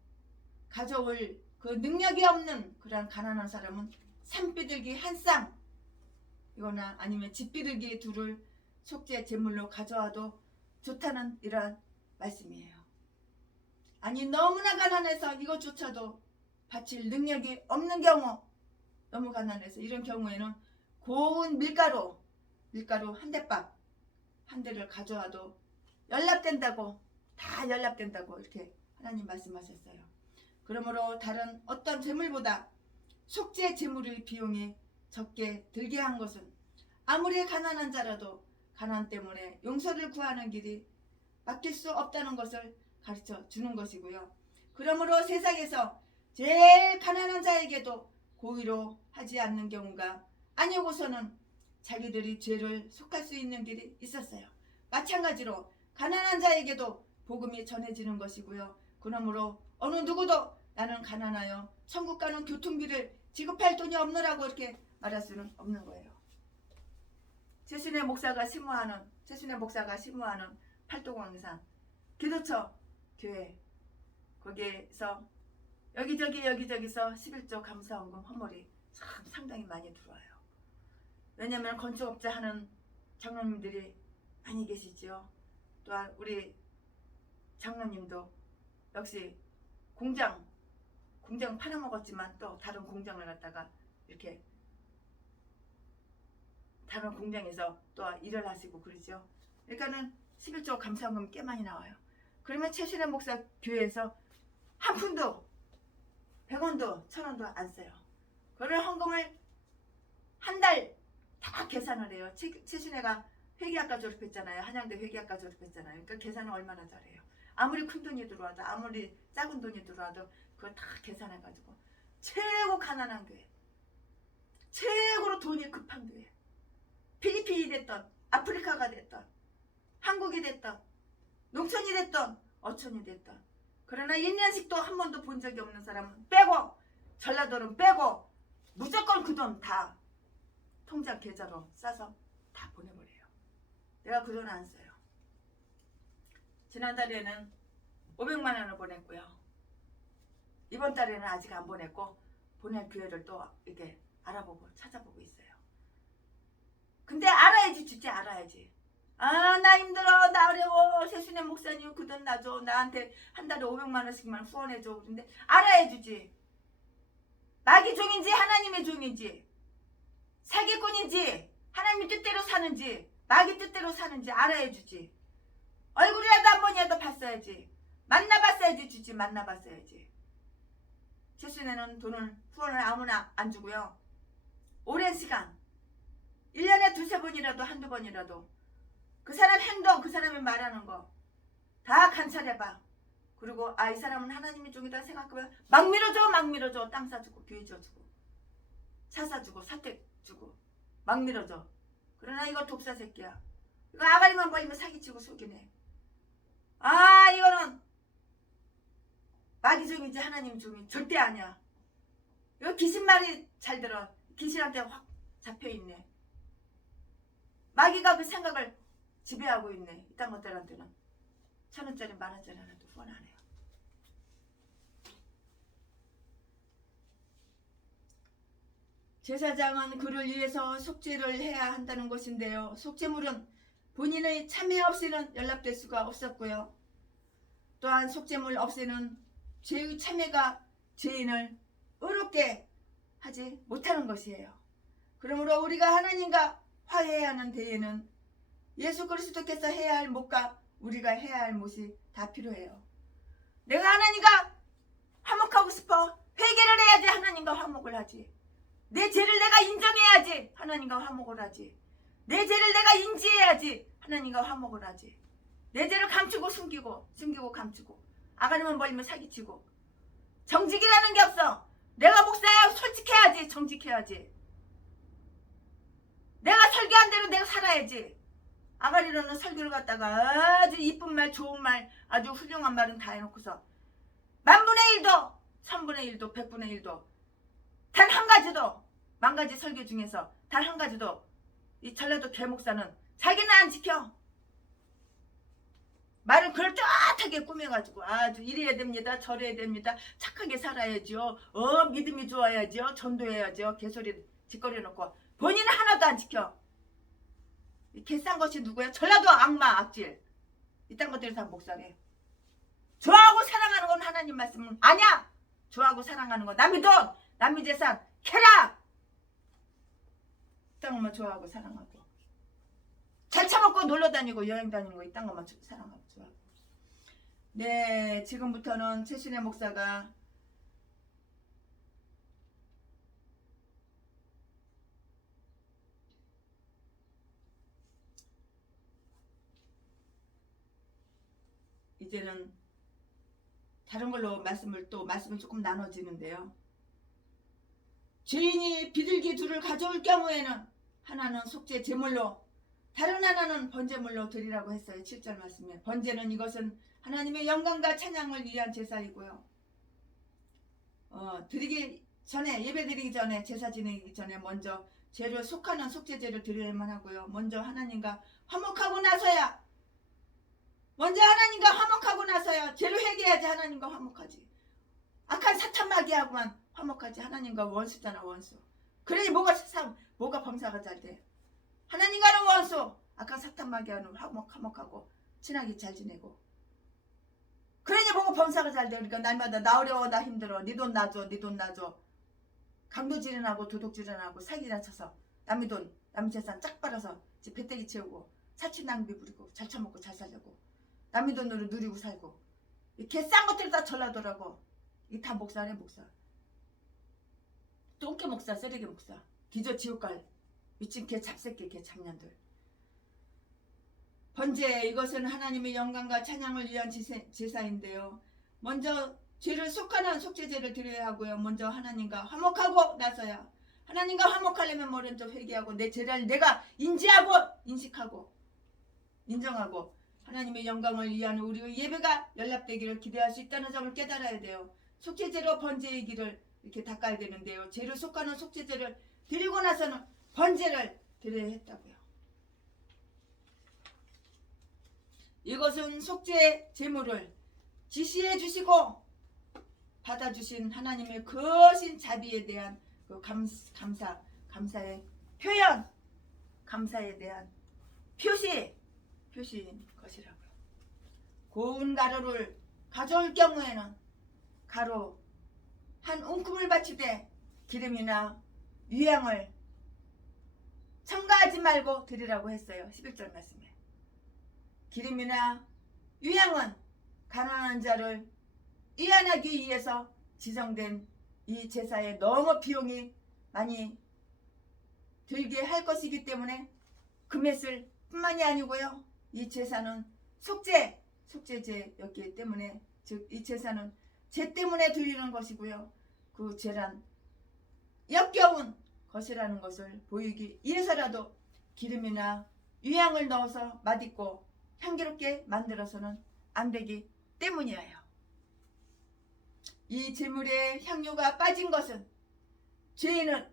가져올 그 능력이 없는 그런 가난한 사람은 산비둘기 한 쌍 이거나 아니면 집비둘기 둘을 속죄 제물로 가져와도 좋다는 이러한 말씀이에요. 아니 너무나 가난해서 이것조차도 바칠 능력이 없는 경우, 너무 가난해서 이런 경우에는 고운 밀가루 한 대밥 한 대를 가져와도 연락된다고, 다 연락된다고 이렇게 하나님 말씀하셨어요. 그러므로 다른 어떤 제물보다 속죄 제물의 비용이 적게 들게 한 것은 아무리 가난한 자라도 가난 때문에 용서를 구하는 길이 막힐 수 없다는 것을 가르쳐 주는 것이고요. 그러므로 세상에서 제일 가난한 자에게도 고의로 하지 않는 경우가 아니고서는 자기들이 죄를 속할 수 있는 길이 있었어요. 마찬가지로 가난한 자에게도 복음이 전해지는 것이고요. 그러므로 어느 누구도 나는 가난하여 천국 가는 교통비를 지급할 돈이 없느라고 이렇게 말할 수는 없는 거예요. 최순애 목사가 심무하는 팔도광산 기도처 교회, 거기에서 여기저기서 11조 감사원금 헌물이 참 상당히 많이 들어와요. 왜냐하면 건축업자 하는 장로님들이 많이 계시죠. 또한 우리 장로님도 역시 공장 팔아먹었지만 또 다른 공장을 갖다가 이렇게 다른 공장에서 또 일을 하시고 그러죠. 그러니까는 11조 감사원금 꽤 많이 나와요. 그러면 최신의 목사 교회에서 한 푼도 100원도 1000원도 안 써요. 그런 헌금을 한 달 다 계산을 해요. 최신혜가 회계학과 졸업했잖아요. 한양대 회계학과 졸업했잖아요. 그러니까 계산을 얼마나 잘해요. 아무리 큰 돈이 들어와도 아무리 작은 돈이 들어와도 그걸 다 계산해가지고 최고 가난한 교회, 최고로 돈이 급한 교회, 필리핀이 됐던 아프리카가 됐던 한국이 됐던 농촌이 됐던 어촌이 됐던, 그러나 1년씩도 한 번도 본 적이 없는 사람은 빼고 전라도는 빼고 무조건 그 돈 다 통장 계좌로 싸서 다 보내버려요. 내가 그 돈 안 써요. 지난달에는 500만 원을 보냈고요. 이번 달에는 아직 안 보냈고 보낼 기회를 또 이렇게 알아보고 찾아보고 있어요. 근데 알아야지, 주지 알아야지. 아, 나 힘들어, 나 어려워, 세순의 목사님 그 돈 놔줘, 나한테 한 달에 500만 원씩만 후원해줘. 그런데 알아야 주지. 마귀 종인지 하나님의 종인지, 사기꾼인지 하나님 뜻대로 사는지 마귀 뜻대로 사는지 알아야 주지. 얼굴이라도 한 번이라도 봤어야지. 만나봤어야지 주지. 만나봤어야지. 최순애는 돈을 후원을 아무나 안 주고요. 오랜 시간 1년에 두세 번이라도 한두 번이라도 그 사람 행동, 그 사람이 말하는 거 다 관찰해봐. 그리고 아, 이 사람은 하나님의 종이다 생각하면 막 밀어줘, 막 밀어줘. 땅 사주고 교회 줘주고 차 사주고 사택 주고 막 밀어줘. 그러나 이거 독사 새끼야. 이거 아가리만 보이면 사기치고 속이네. 아, 이거는 마귀 종이지 하나님 종이 절대 아니야. 이거 귀신 말이 잘 들어. 귀신한테 확 잡혀있네. 마귀가 그 생각을 지배하고 있네. 이딴 것들한테는 1000원짜리 만원짜리 하나도 후원 안 해요. 제사장은 그를 위해서 속죄를 해야 한다는 것인데요. 속죄물은 본인의 참여 없이는 연락될 수가 없었고요. 또한 속죄물 없이는 죄의 참여가 죄인을 의롭게 하지 못하는 것이에요. 그러므로 우리가 하나님과 화해해야 하는 데에는 예수 그리스도께서 해야 할 몫과 우리가 해야 할 몫이 다 필요해요. 내가 하나님과 화목하고 싶어. 회개를 해야지 하나님과 화목을 하지. 내 죄를 내가 인정해야지 하나님과 화목을 하지. 내 죄를 내가 인지해야지 하나님과 화목을 하지. 내 죄를 감추고 숨기고 감추고 아가리만 벌리면 사기치고 정직이라는 게 없어. 내가 목사야 솔직해야지. 정직해야지. 내가 설교한 대로 내가 살아야지. 아가리로는 설교를 갖다가 아주 이쁜 말, 좋은 말, 아주 훌륭한 말은 다 해놓고서 10,000,000,000,000도 3분의 1도 100분의 1도 단 한 가지도, 10,000가지 설교 중에서 단 한 가지도 이 전라도 개목사는 자기는 안 지켜. 말은 그럴듯하게 꾸며가지고 아주 이래야 됩니다, 저래야 됩니다, 착하게 살아야죠, 믿음이 좋아야죠, 전도해야죠, 개소리 짓거려 놓고 본인은 하나도 안 지켜. 이 개싼 것이 누구야? 전라도 악마, 악질. 이딴 것들이 다 목사래. 좋아하고 사랑하는 건 하나님 말씀은 아니야. 좋아하고 사랑하는 건 남의 돈, 남의 재산, 쾌락. 이딴 것만 좋아하고 사랑하고. 잘 처먹고 놀러 다니고 여행 다니는 거 이딴 것만 사랑하고 좋아하고. 네, 지금부터는 최신의 목사가 이제는 다른 걸로 말씀을 조금 나눠지는데요. 죄인이 비둘기 둘을 가져올 경우에는 하나는 속죄 제물로, 다른 하나는 번제물로 드리라고 했어요. 7절 말씀에 번제는 이것은 하나님의 영광과 찬양을 위한 제사이고요. 드리기 전에, 예배 드리기 전에, 제사 지내기 전에 먼저 죄를 속하는 속죄제를 드려야만 하고요. 먼저 하나님과 화목하고 나서야, 죄를 회개해야지 하나님과 화목하지. 악한 사탄 마귀하고만 화목하지. 하나님과 원수잖아, 원수. 그러니 뭐가 범사가 잘 돼. 하나님과는 원수, 악한 사탄 마귀와는 화목하고 친하게 잘 지내고. 그러니 뭐가 범사가 잘 돼. 그러니까 날마다 나 어려워, 나 힘들어, 네 돈 놔줘, 네 돈 놔줘. 강도질은 하고 도둑질은 하고 사기나 쳐서 남의 돈 남의 재산 쫙 빨아서 집 배때기 채우고 사치 낭비 부리고 잘 처먹고 잘 살려고 남의 돈으로 누리고 살고 개 싼 것들 다 전라더라고. 이게 다 목사래 목사. 똥개 목사 쓰레기 목사. 기저 지옥갈 미친 개 잡새끼 개 잡년들. 번제 이것은 하나님의 영광과 찬양을 위한 제사인데요. 먼저 죄를 속하는 속죄제를 드려야 하고요. 먼저 하나님과 화목하고 나서야 하나님과 화목하려면 먼저 회개하고 내 죄를 내가 인지하고 인식하고 인정하고 하나님의 영광을 위한 우리의 예배가 연락되기를 기대할 수 있다는 점을 깨달아야 돼요. 속죄제로 번제의 길을 이렇게 닦아야 되는데요. 죄를 속하는 속죄제를 드리고 나서는 번제를 드려야 했다고요. 이것은 속죄 제물을 지시해 주시고 받아주신 하나님의 거신 자비에 대한 그 감사의 표현, 감사에 대한 표시인 것이라고요. 고운 가루를 가져올 경우에는 가루 한 움큼을 바치되 기름이나 유향을 첨가하지 말고 드리라고 했어요. 11절 말씀에. 기름이나 유향은 가난한 자를 위안하기 위해서 지정된 이 제사에 너무 비용이 많이 들게 할 것이기 때문에 금했을 뿐만이 아니고요. 이 제사는 속죄제였기 때문에 즉 이 제사는 죄 때문에 드리는 것이고요. 그 죄란 역겨운 것이라는 것을 보이기 위해서라도 기름이나 유향을 넣어서 맛있고 향기롭게 만들어서는 안 되기 때문이에요. 이 제물에 향유가 빠진 것은 죄인은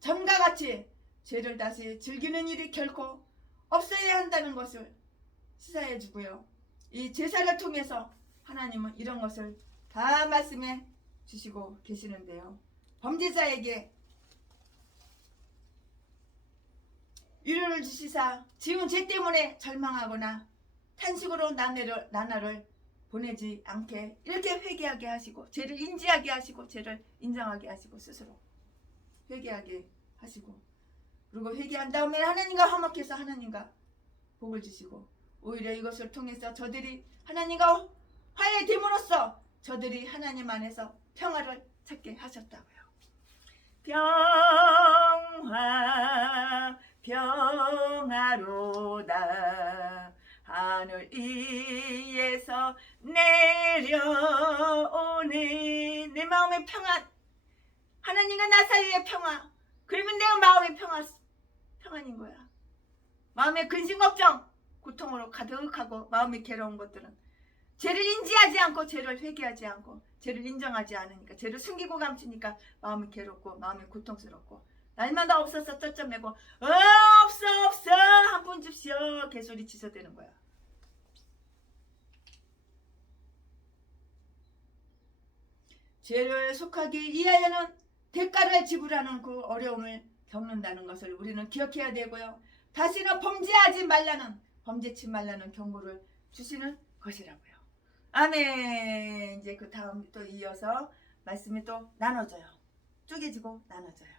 전과 같이 죄를 다시 즐기는 일이 결코 없어야 한다는 것을 시사해 주고요. 이 제사를 통해서 하나님은 이런 것을 다 말씀해 주시고 계시는데요. 범죄자에게 위로를 주시사 지은 죄 때문에 절망하거나 탄식으로 나날을 보내지 않게 이렇게 회개하게 하시고 죄를 인지하게 하시고 죄를 인정하게 하시고 스스로 회개하게 하시고 그리고 회개한 다음에 하나님과 화목해서 하나님과 복을 주시고 오히려 이것을 통해서 저들이 하나님과 화해됨으로써 저들이 하나님 안에서 평화를 찾게 하셨다고요. 평화로다 하늘 위에서 내려오니 내 마음의 평안 하나님과 나 사이의 평화 그러면 내 마음의 평안인 거야. 마음의 근심 걱정 고통으로 가득하고 마음이 괴로운 것들은 죄를 인지하지 않고 죄를 회개하지 않고 죄를 인정하지 않으니까 죄를 숨기고 감추니까 마음이 괴롭고 마음이 고통스럽고 날마다 없어서 쩌쩌매고 없어 한 푼 줍시오 개소리 치서대는 거야. 죄를 속하기 위하여는 대가를 지불하는 그 어려움을 겪는다는 것을 우리는 기억해야 되고요. 다시는 범죄하지 말라는 범죄치 말라는 경고를 주시는 것이라고요. 아멘. 이제 그 다음 또 이어서 말씀이 또 나눠져요. 쪼개지고 나눠져요.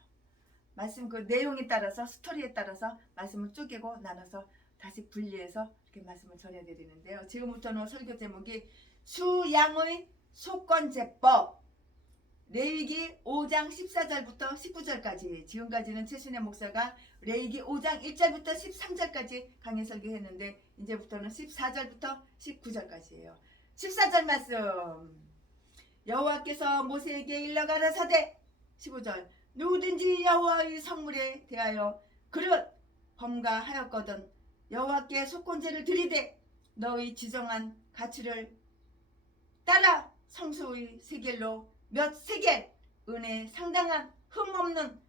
말씀 그 내용에 따라서 스토리에 따라서 말씀을 쪼개고 나눠서 다시 분리해서 이렇게 말씀을 전해드리는데요. 지금부터는 설교 제목이 수양의 속건제법 레위기 5장 14절부터 19절까지 지금까지는 최순애 목사가 레위기 5장 1절부터 13절까지 강의 설교했는데 이제부터는 14절부터 19절까지예요. 14절 말씀 여호와께서 모세에게 일러 가라사대 15절 누구든지 여호와의 성물에 대하여 그릇 범가하였거든 여호와께 속건제를 드리되 너의 지정한 가치를 따라 성소의 세겔로 몇 세겔 은혜 상당한 흠없는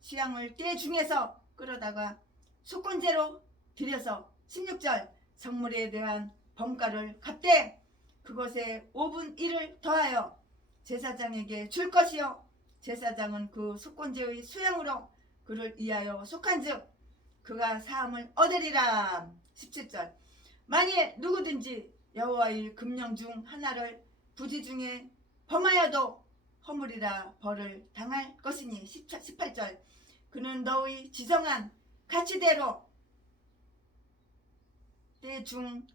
수양을 때 중에서 끌어다가 속건제로 드려서 16절 성물에 대한 범가를 갚되 그것에 5분 1을 더하여 제사장에게 줄 것이요 제사장은 그 속건제의 수양으로 그를 위하여 속한즉 그가 사함을 얻으리라. 17절 만일 누구든지 여호와의 금령 중 하나를 부지 중에 범하여도 허물이라 벌을 당할 것이니 18절 그는 너의 지정한 가치대로 때중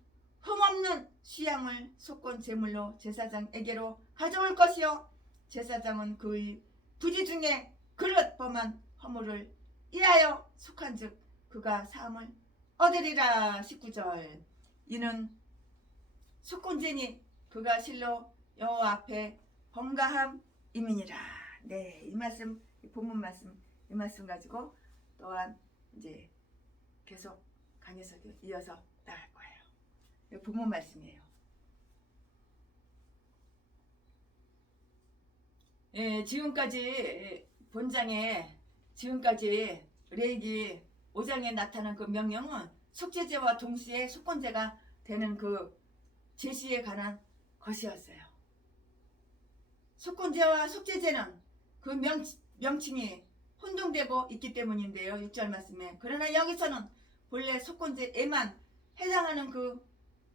흠없는 수양을 속건 제물로 제사장에게로 가져올 것이요 제사장은 그의 부지 중에 그릇 범한 허물을 이하여 속한즉 그가 사함을 얻으리라. 19절. 이는 속건죄니 그가 실로 여호와 앞에 범가함이니라. 네, 이 말씀, 이 본문 말씀, 이 말씀 가지고 또한 이제 계속 강해서 이어서 나갈 거예요. 이 본문 말씀이에요. 예, 지금까지 본장에 지금까지 레위기 5장에 나타난 그 명령은 속죄제와 동시에 속건제가 되는 그 제시에 관한 것이었어요. 속건제와 속죄제는 그 명칭이 혼동되고 있기 때문인데요. 6절 말씀에. 그러나 여기서는 본래 속건제에만 해당하는 그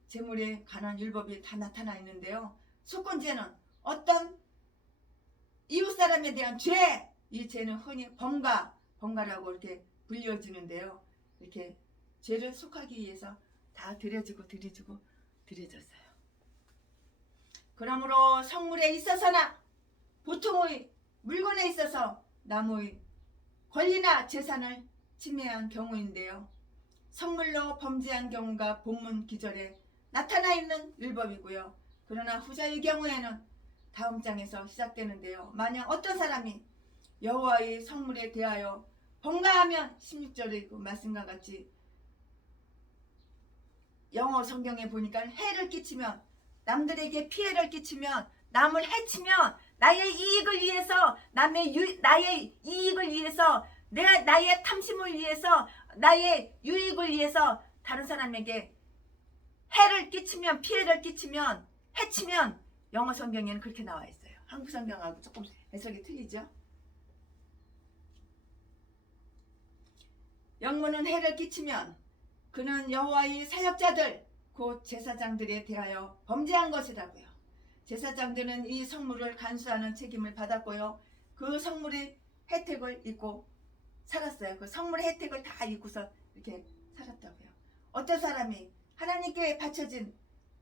제물에 관한 율법이 다 나타나 있는데요. 속건제는 어떤 이웃 사람에 대한 죄, 이 죄는 흔히 범가라고 이렇게 불려지는데요. 이렇게 죄를 속하기 위해서 다 드려지고 드려졌어요. 그러므로 성물에 있어서나 보통의 물건에 있어서 남의 권리나 재산을 침해한 경우인데요. 성물로 범죄한 경우가 본문 기절에 나타나 있는 율법이고요. 그러나 후자의 경우에는 다음 장에서 시작되는데요. 만약 어떤 사람이 여호와의 성물에 대하여 범가하면 16절의 그 말씀과 같이 영어 성경에 보니까 해를 끼치면 남들에게 피해를 끼치면 남을 해치면 나의 이익을 위해서 나의 이익을 위해서 나의 탐심을 위해서 나의 유익을 위해서 다른 사람에게 해를 끼치면 피해를 끼치면 해치면 영어 성경에는 그렇게 나와 있어요. 한국 성경하고 조금 해석이 틀리죠. 영문은 해를 끼치면 그는 여호와의 사역자들 곧 제사장들에 대하여 범죄한 것이라고요. 제사장들은 이 성물을 간수하는 책임을 받았고요. 그 성물의 혜택을 잊고 살았어요. 그 성물의 혜택을 다 잊고서 이렇게 살았다고요. 어떤 사람이 하나님께 바쳐진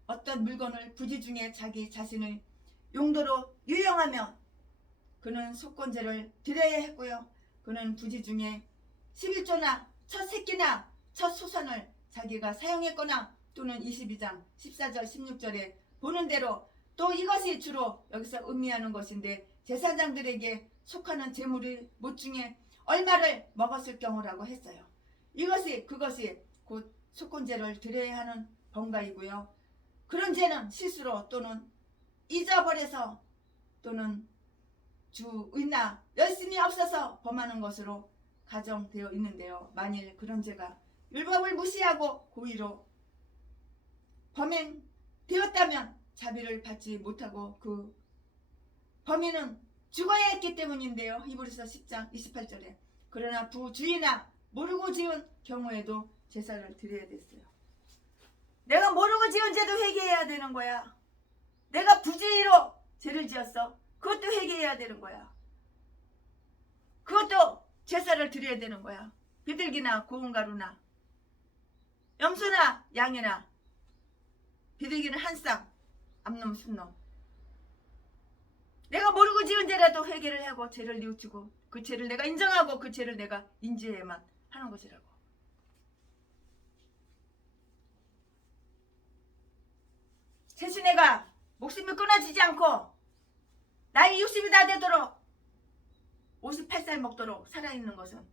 어떤 물건을 부지 중에 자기 자신의 용도로 유용하며 그는 속건제를 드려야 했고요. 그는 부지 중에 11조나 첫 새끼나 첫 소선을 자기가 사용했거나 또는 22장 14절 16절에 보는 대로 또 이것이 주로 여기서 의미하는 것인데 제사장들에게 속하는 제물의 못 중에 얼마를 먹었을 경우라고 했어요. 그것이 곧 속건제를 드려야 하는 범가이고요. 그런 죄는 실수로 또는 잊어버려서 또는 주의나 열심이 없어서 범하는 것으로 가정되어 있는데요. 만일 그런 죄가 율법을 무시하고 고의로 범행되었다면 자비를 받지 못하고 그 범인은 죽어야 했기 때문인데요. 히브리서 10장 28절에 그러나 부주의나 모르고 지은 경우에도 제사를 드려야 됐어요. 내가 모르고 지은 죄도 회개해야 되는 거야. 내가 부주의로 죄를 지었어. 그것도 회개해야 되는 거야. 그것도 제사를 드려야 되는 거야. 비둘기나 고운 가루나 염소나 양이나 비둘기는 한 쌍, 암놈 순놈. 내가 모르고 지은 죄라도 회개를 하고 죄를 뉘우치고 그 죄를 내가 인정하고 그 죄를 내가 인지해야만 하는 것이라고. 세순애가 목숨이 끊어지지 않고 나이 60이 다 되도록 58살 먹도록 살아있는 것은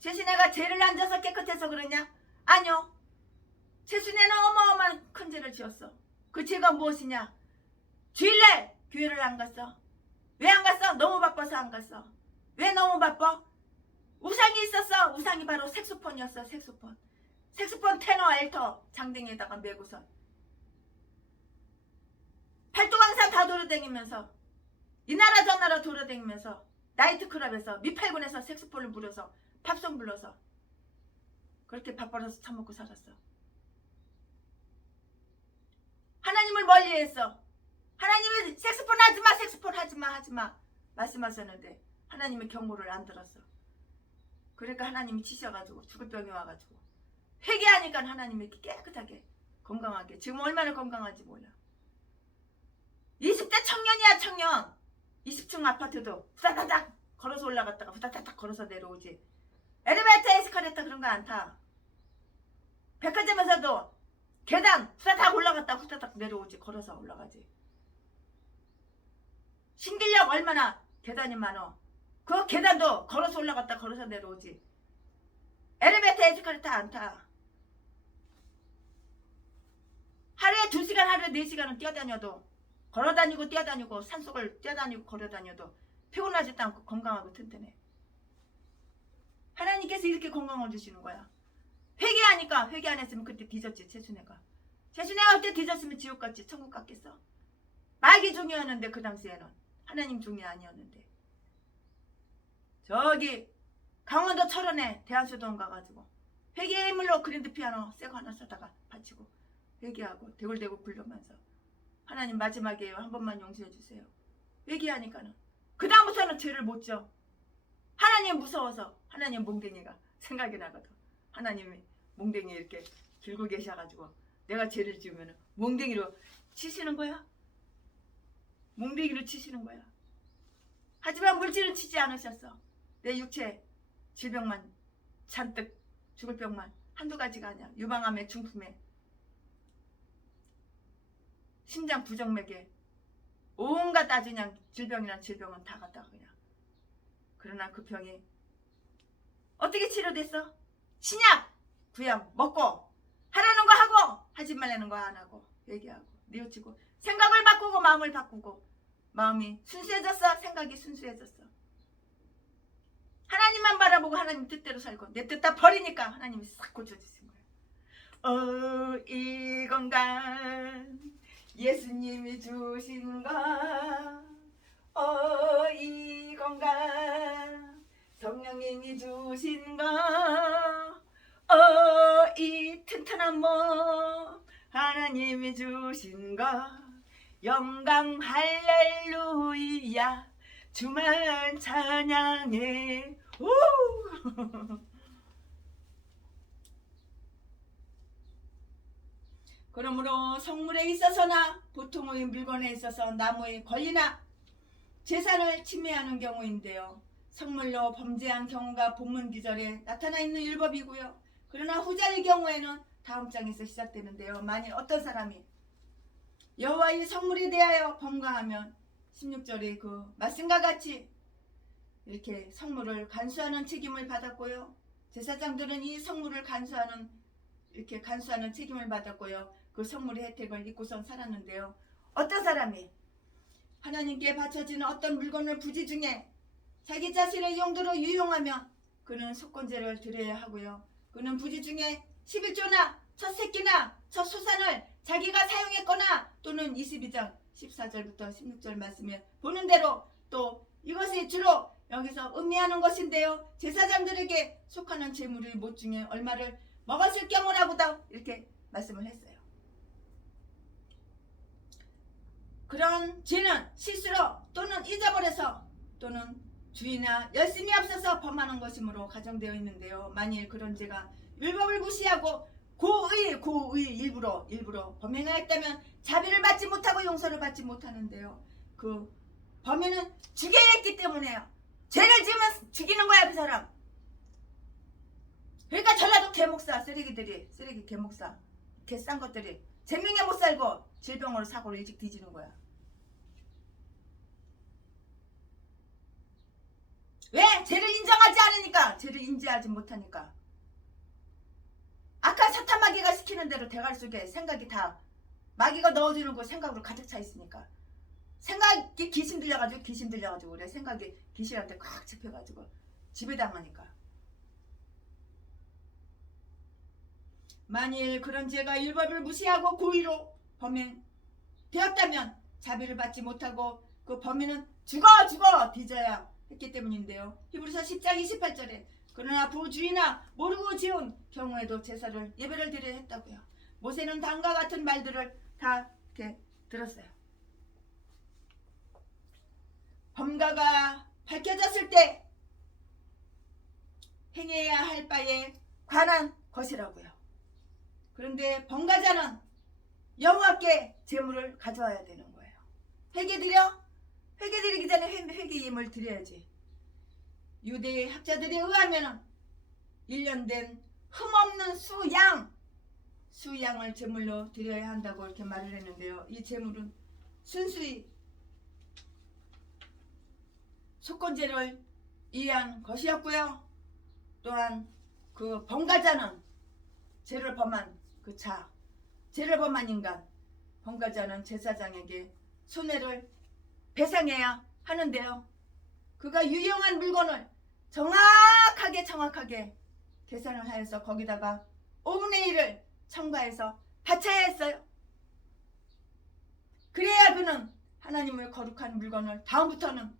세순애가 죄를 안 져서 깨끗해서 그러냐? 아니요. 세순애는 어마어마한 큰 죄를 지었어. 그 죄가 무엇이냐? 주일날 교회를 안 갔어. 왜 안 갔어? 너무 바빠서 안 갔어. 왜 너무 바빠? 우상이 있었어. 우상이 바로 색소폰이었어. 색소폰 테너 알터 장댕이에다가 메고서 팔도강산 다 돌아다니면서 이 나라 저 나라 돌아다니면서 나이트클럽에서 미팔군에서 색소폰을 부려서 팝송 불러서 그렇게 밥벌어서 처먹고 살았어. 하나님을 멀리했어. 하나님이 색소폰 하지마 색소폰 하지마 말씀하셨는데 하나님의 경고를 안 들었어. 그러니까 하나님이 치셔가지고 죽을 병이 와가지고 회개하니까 하나님이 이렇게 깨끗하게 건강하게 지금 얼마나 건강한지 몰라. 20대 청년이야 청년. 20층 아파트도 후다다닥 걸어서 올라갔다가 후다다닥 걸어서 내려오지. 엘리베이터 에스컬레이터 그런 거 안 타. 백화점에서도 계단 후다닥 올라갔다 후다닥 내려오지. 걸어서 올라가지. 신길역 얼마나 계단이 많어. 그 계단도 걸어서 올라갔다 걸어서 내려오지. 엘리베이터 에스컬레이터 안 타. 하루에 2시간 하루에 4시간은 뛰어다녀도 걸어다니고 뛰어다니고 산속을 뛰어다니고 걸어다녀도 피곤하지도 않고 건강하고 튼튼해. 하나님께서 이렇게 건강을 주시는 거야. 회개하니까 회개 안 했으면 그때 뒤졌지. 최순애가 그때 뒤졌으면 지옥 갔지. 천국 갔겠어. 말기 중이었는데 그 당시에는 하나님 중이 아니었는데 저기 강원도 철원에 대한수도원 가가지고 회개의 힘으로 그랜드 피아노 새거 하나 사다가 바치고 회개하고 대굴대굴 굴러면서 하나님 마지막이에요. 한 번만 용서해 주세요. 회개하니까는 그 다음부터는 죄를 못 져. 하나님 무서워서 하나님 몽댕이가 생각이 나거든. 하나님이 몽댕이 이렇게 들고 계셔가지고 내가 죄를 지으면 몽댕이로 치시는 거야. 몽댕이로 치시는 거야. 하지만 물질은 치지 않으셨어. 내 육체 질병만 잔뜩 죽을 병만 한두 가지가 아니야. 유방암에 중풍에 심장 부정맥에 온갖 아주 그냥 질병이란 질병은 다 갖다가 그냥. 그러나 그 병이 어떻게 치료됐어? 신약 구약 먹고 하라는 거 하고 하지 말라는 거 안 하고 얘기하고 뉘우치고 생각을 바꾸고 마음을 바꾸고 마음이 순수해졌어. 생각이 순수해졌어. 하나님만 바라보고 하나님 뜻대로 살고 내 뜻 다 버리니까 하나님이 싹 고쳐주신 거예요. 이 건강 예수님이 주신 것. 이 건강 성령님이 주신 것. 이 튼튼한 몸 하나님이 주신 것. 영광 할렐루야 주만 찬양해. 그러므로 성물에 있어서나 보통의 물건에 있어서 나무에 걸리나 재산을 침해하는 경우인데요. 성물로 범죄한 경우가 본문 기절에 나타나 있는 율법이고요. 그러나 후자의 경우에는 다음 장에서 시작되는데요. 만일 어떤 사람이 여호와의 성물에 대하여 범과하면 16절의 그 말씀과 같이 이렇게 성물을 간수하는 책임을 받았고요. 제사장들은 이 성물을 간수하는 책임을 받았고요. 그 성물의 혜택을 입고선 살았는데요. 어떤 사람이 하나님께 바쳐지는 어떤 물건을 부지 중에 자기 자신의 용도로 유용하면 그는 속건제를 드려야 하고요. 그는 부지 중에 11조나 첫 새끼나 첫 소산을 자기가 사용했거나 또는 22장 14절부터 16절 말씀에 보는 대로 또 이것이 주로 여기서 의미하는 것인데요. 제사장들에게 속하는 재물의 못 중에 얼마를 먹었을 경우라고도 이렇게 말씀을 했어요. 그런 죄는 실수로 또는 잊어버려서 또는 주의나 열심이 없어서 범하는 것이므로 가정되어 있는데요. 만일 그런 죄가 율법을 무시하고 고의 일부러 범행하였다면 자비를 받지 못하고 용서를 받지 못하는데요. 그 범인은 죽여야 했기 때문에요. 죄를 지으면 죽이는 거야 그 사람. 그러니까 전라도 개목사 쓰레기 개목사 개싼 것들이 제명에 못 살고 질병으로 사고로 일찍 뒤지는 거야. 왜? 죄를 인정하지 않으니까. 죄를 인지하지 못하니까. 아까 사탄 마귀가 시키는 대로 대갈 속에 생각이 다 마귀가 넣어주는 거 생각으로 가득 차 있으니까 생각이 귀신 들려가지고 그래. 생각이 귀신한테 꽉 잡혀가지고 지배당하니까. 만일 그런 죄가 율법을 무시하고 고의로 범행되었다면 자비를 받지 못하고 그 범인은 죽어 뒤져야 했기 때문인데요. 히브리서 10장 28절에 그러나 부주의나 모르고 지은 경우에도 제사를 예배를 드려야 했다고요. 모세는 다음과 같은 말들을 다 이렇게 들었어요. 범가가 밝혀졌을 때 행해야 할 바에 관한 것이라고요. 그런데 번가자는 여호와께 제물을 가져와야 되는 거예요. 회개드리기 전에 회개 예물 드려야지. 유대 학자들에 의하면 1년 된 흠없는 수양을 제물로 드려야 한다고 이렇게 말을 했는데요. 이 제물은 순수히 속건제를 이해한 것이었고요. 또한 그 번가자는 죄를 범한 죄를 범한 인간, 번가자는 제사장에게 손해를 배상해야 하는데요. 그가 유용한 물건을 정확하게 계산을 하여서 거기다가 5분의 1을 첨가해서 바쳐야 했어요. 그래야 그는 하나님을 거룩한 물건을 다음부터는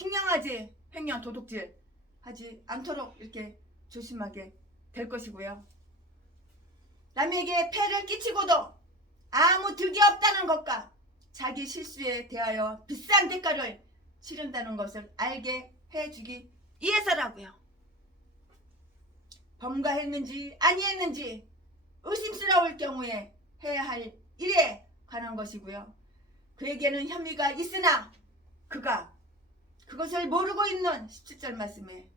횡령하지, 횡령, 도둑질 하지 않도록 이렇게 조심하게 될 것이고요. 남에게 폐를 끼치고도 아무 득이 없다는 것과 자기 실수에 대하여 비싼 대가를 치른다는 것을 알게 해주기 위해서라고요. 범가했는지 아니했는지 의심스러울 경우에 해야 할 일에 관한 것이고요. 그에게는 혐의가 있으나 그가 그것을 모르고 있는 17절 말씀에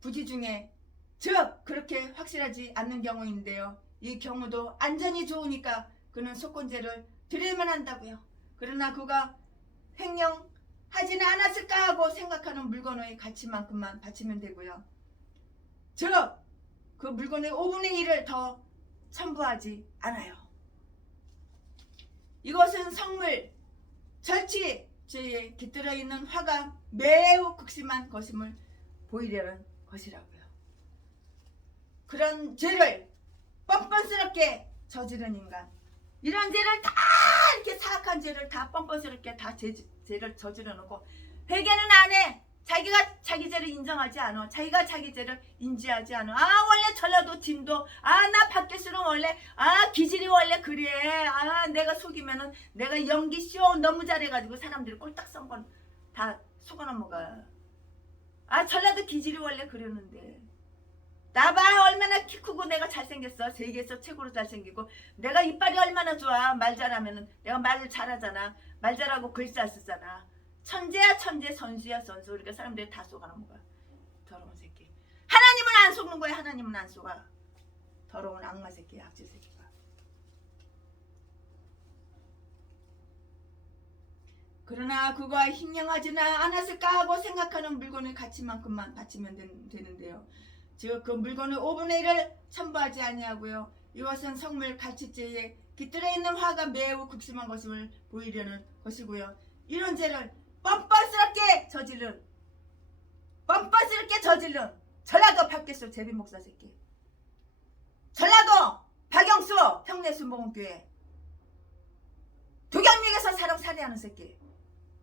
부지 중에 즉 그렇게 확실하지 않는 경우인데요. 이 경우도 안전이 좋으니까 그는 속건제를 드려야만 한다고요. 그러나 그가 횡령하지는 않았을까 하고 생각하는 물건의 가치만큼만 바치면 되고요. 즉 그 물건의 5분의 1을 더 첨부하지 않아요. 이것은 성물, 절취죄에 깃들어 있는 화가 매우 극심한 것임을 보이려는 것이라고요. 그런 죄를 뻔뻔스럽게 저지른 인간, 이런 죄를 다 이렇게 사악한 죄를 다 뻔뻔스럽게 다 죄를 저지러 놓고 회개는 안 해. 자기가 자기 죄를 인정하지 않아. 자기가 자기 죄를 인지하지 않아. 원래 전라도 진도 나 밖에서는 원래 기질이 원래 그래. 내가 속이면은 내가 연기 쇼 너무 잘해가지고 사람들이 꼴딱 썬건 다 속아 넘어가. 전라도 기질이 원래 그러는데 나봐 얼마나 키 크고 내가 잘생겼어. 세계에서 최고로 잘생기고 내가 이빨이 얼마나 좋아. 말 잘하면은 내가 말을 잘하잖아. 말 잘하고 글 잘 쓰잖아. 천재야 천재, 선수야 선수. 그러니까 사람들이 다 속아 넘어가. 더러운 새끼. 하나님은 안 속는 거야. 하나님은 안 속아. 더러운 악마 새끼, 악질 새끼가. 그러나 그가 흉령하지는 않았을까 하고 생각하는 물건의 가치만큼만 바치면 되는데요. 즉 그 물건의 5분의 1을 첨부하지 아니하고요. 이것은 성물 가치죄에 깃들어 있는 화가 매우 극심한 것을 보이려는 것이고요. 이런 죄를 뻔뻔스럽게 저질른 전라도 박계수 제비목사 새끼, 전라도 박영수 평내순복음교회 도경역에서 사람 살해하는 새끼,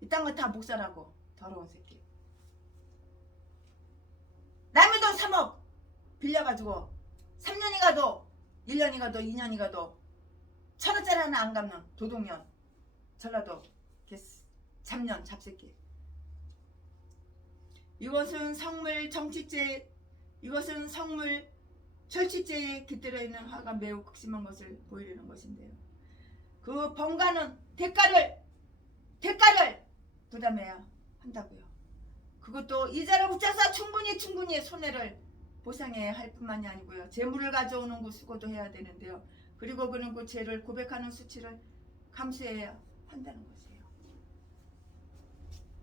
이딴 거 다 목사라고. 더러운 새끼. 남의 돈 3억 빌려가지고 3년이 가도 1년이 가도 2년이 가도 1,000원짜리 하나 안 갚는 도둑년, 전라도 잡년 잡새끼. 이것은 성물 정치죄, 이것은 성물 절취죄에 깃들어 있는 화가 매우 극심한 것을 보이려는 것인데요. 그 번가는 대가를 부담해야 한다고요. 그것도 이자를 붙여서 충분히 손해를 보상해야 할 뿐만이 아니고요. 재물을 가져오는 그 수고도 해야 되는데요. 그리고 그는 그 죄를 고백하는 수치를 감수해야 한다는 것이에요.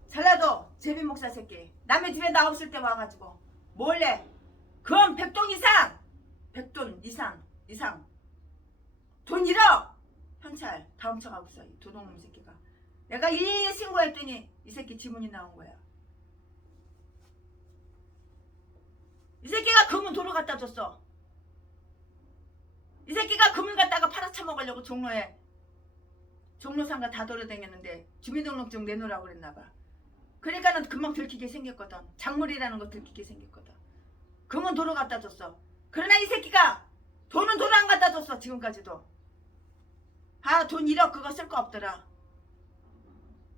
전라도 제비목사 새끼, 남의 집에 나 없을 때 와가지고 몰래 금 100돈 이상 돈 1억 현찰 다 훔쳐가고 있어. 이 도둑놈 새끼가. 내가 이 신고했더니 이 새끼 지문이 나온 거야. 이 새끼가 금은 도로 갖다 줬어. 이 새끼가 금을 갖다가 팔아쳐먹으려고 종로상가 다 돌아다녔는데 주민등록증 내놓으라고 그랬나봐. 그러니까는 금방 들키게 생겼거든. 작물이라는 거 들키게 생겼거든. 금은 도로 갖다 줬어. 그러나 이 새끼가 돈은 도로 안 갖다 줬어. 지금까지도. 돈 1억 그거 쓸 거 없더라.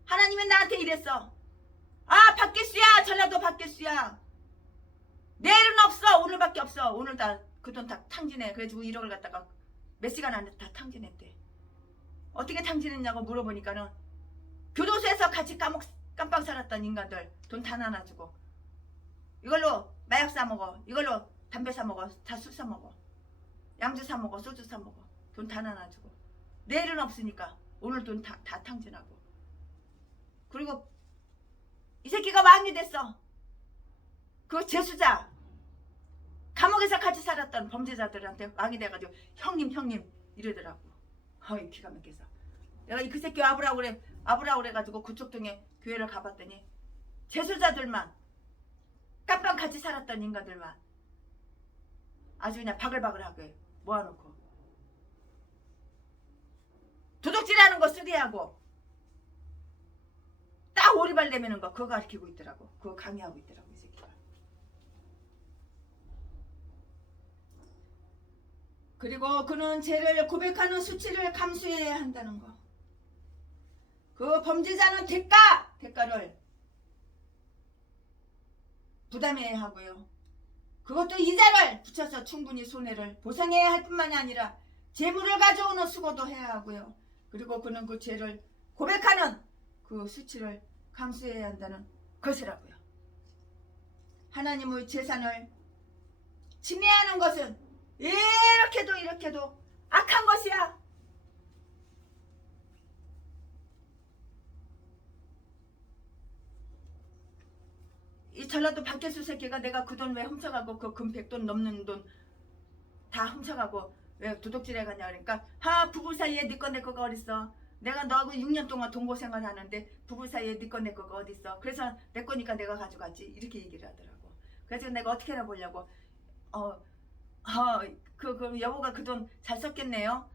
하나님은 나한테 이랬어. 박계수야, 전라도 박계수야, 내일은 없어. 오늘밖에 없어. 오늘 다 그 돈 다 탕진해. 그래가지고 1억을 갖다가 몇 시간 안에 다 탕진했대. 어떻게 탕진했냐고 물어보니까는 교도소에서 같이 깜빵 살았던 인간들 돈 다 나눠주고 이걸로 마약 사 먹어. 이걸로 담배 사 먹어. 다 술 사 먹어. 양주 사 먹어. 소주 사 먹어. 돈 다 나눠주고 내일은 없으니까 오늘 돈 다 탕진하고 그리고 이 새끼가 왕이 됐어. 그 재수자 감옥에서 같이 살았던 범죄자들한테 왕이 돼가지고 형님 이러더라고. 어이 기가 막혀서 내가 그 새끼 아부라고 그래가지고 그쪽 동에 교회를 가봤더니 재수자들만 깜빵 같이 살았던 인간들만 아주 그냥 바글바글하게 모아놓고 도둑질하는 거 쓰리하고 딱 오리발 내미는 거 그거 가르치고 있더라고. 그거 강의하고 있더라고 이 새끼가. 그리고 그는 죄를 고백하는 수치를 감수해야 한다는 거. 그 범죄자는 대가를 부담해야 하고요. 그것도 이자를 붙여서 충분히 손해를 보상해야 할 뿐만이 아니라 재물을 가져오는 수고도 해야 하고요. 그리고 그는 그 죄를 고백하는 그 수치를 감수해야 한다는 것이라고요. 하나님의 재산을 침해하는 것은 이렇게도 악한 것이야. 이 전라도 박계수 새끼가 내가 그 돈 왜 훔쳐가고 그 금 100돈 넘는 돈 다 훔쳐가고 왜 도둑질해 가냐 그러니까 부부 사이에 네 거 내 거가 어딨어. 내가 너하고 6년 동안 동거생활 하는데 부부 사이에 네 거 내 거가 어딨어. 그래서 내 거니까 내가 가져갔지. 이렇게 얘기를 하더라고. 그래서 내가 어떻게 해라 보려고 그 여보가 그 돈 잘 썼겠네요.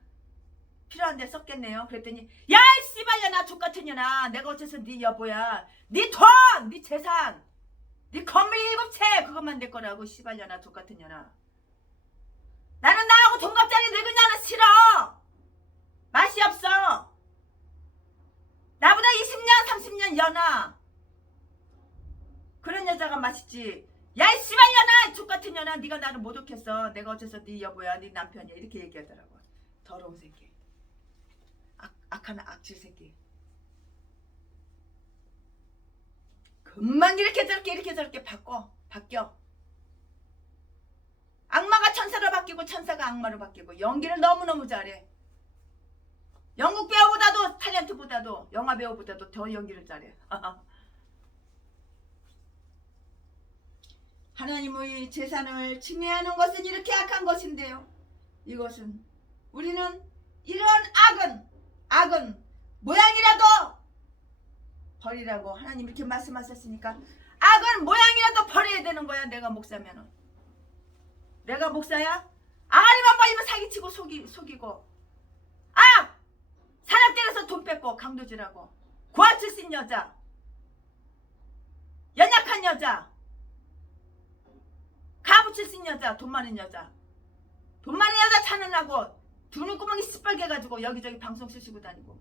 필요한데 썼겠네요. 그랬더니 야 이 씨발년아 족같은 년아 내가 어째서 네 여보야. 네 돈! 네 재산! 네 건물 7채 그것만 내 거라고 씨발년아 족같은 년아. 나는 나하고 동갑자리 늙은 년은 싫어. 맛이 없어. 나보다 20년 30년 연하 그런 여자가 맛있지. 야 이 씨발년아 족같은 년아 네가 나를 모독했어. 내가 어째서 네 여보야 네 남편이야 이렇게 얘기하더라고. 더러운 새끼. 악한 악질 새끼. 금방 이렇게 저렇게 바뀌어. 악마가 천사로 바뀌고 천사가 악마로 바뀌고 연기를 너무너무 잘해. 영국 배우보다도 탤런트보다도 영화 배우보다도 더 연기를 잘해. 하나님의 재산을 침해하는 것은 이렇게 악한 것인데요. 이것은 우리는 이런 악은 모양이라도 버리라고 하나님 이렇게 말씀하셨으니까 악은 모양이라도 버려야 되는 거야. 내가 목사면은. 내가 목사야? 아가리만 벌리면 사기치고 속이고 사람 때려서 돈 뺏고 강도질하고 고아출신 여자 연약한 여자 가부 출신 여자 돈 많은 여자 찬원하고 두 눈구멍이 시뻘게 가지고 여기저기 방송 쓰시고 다니고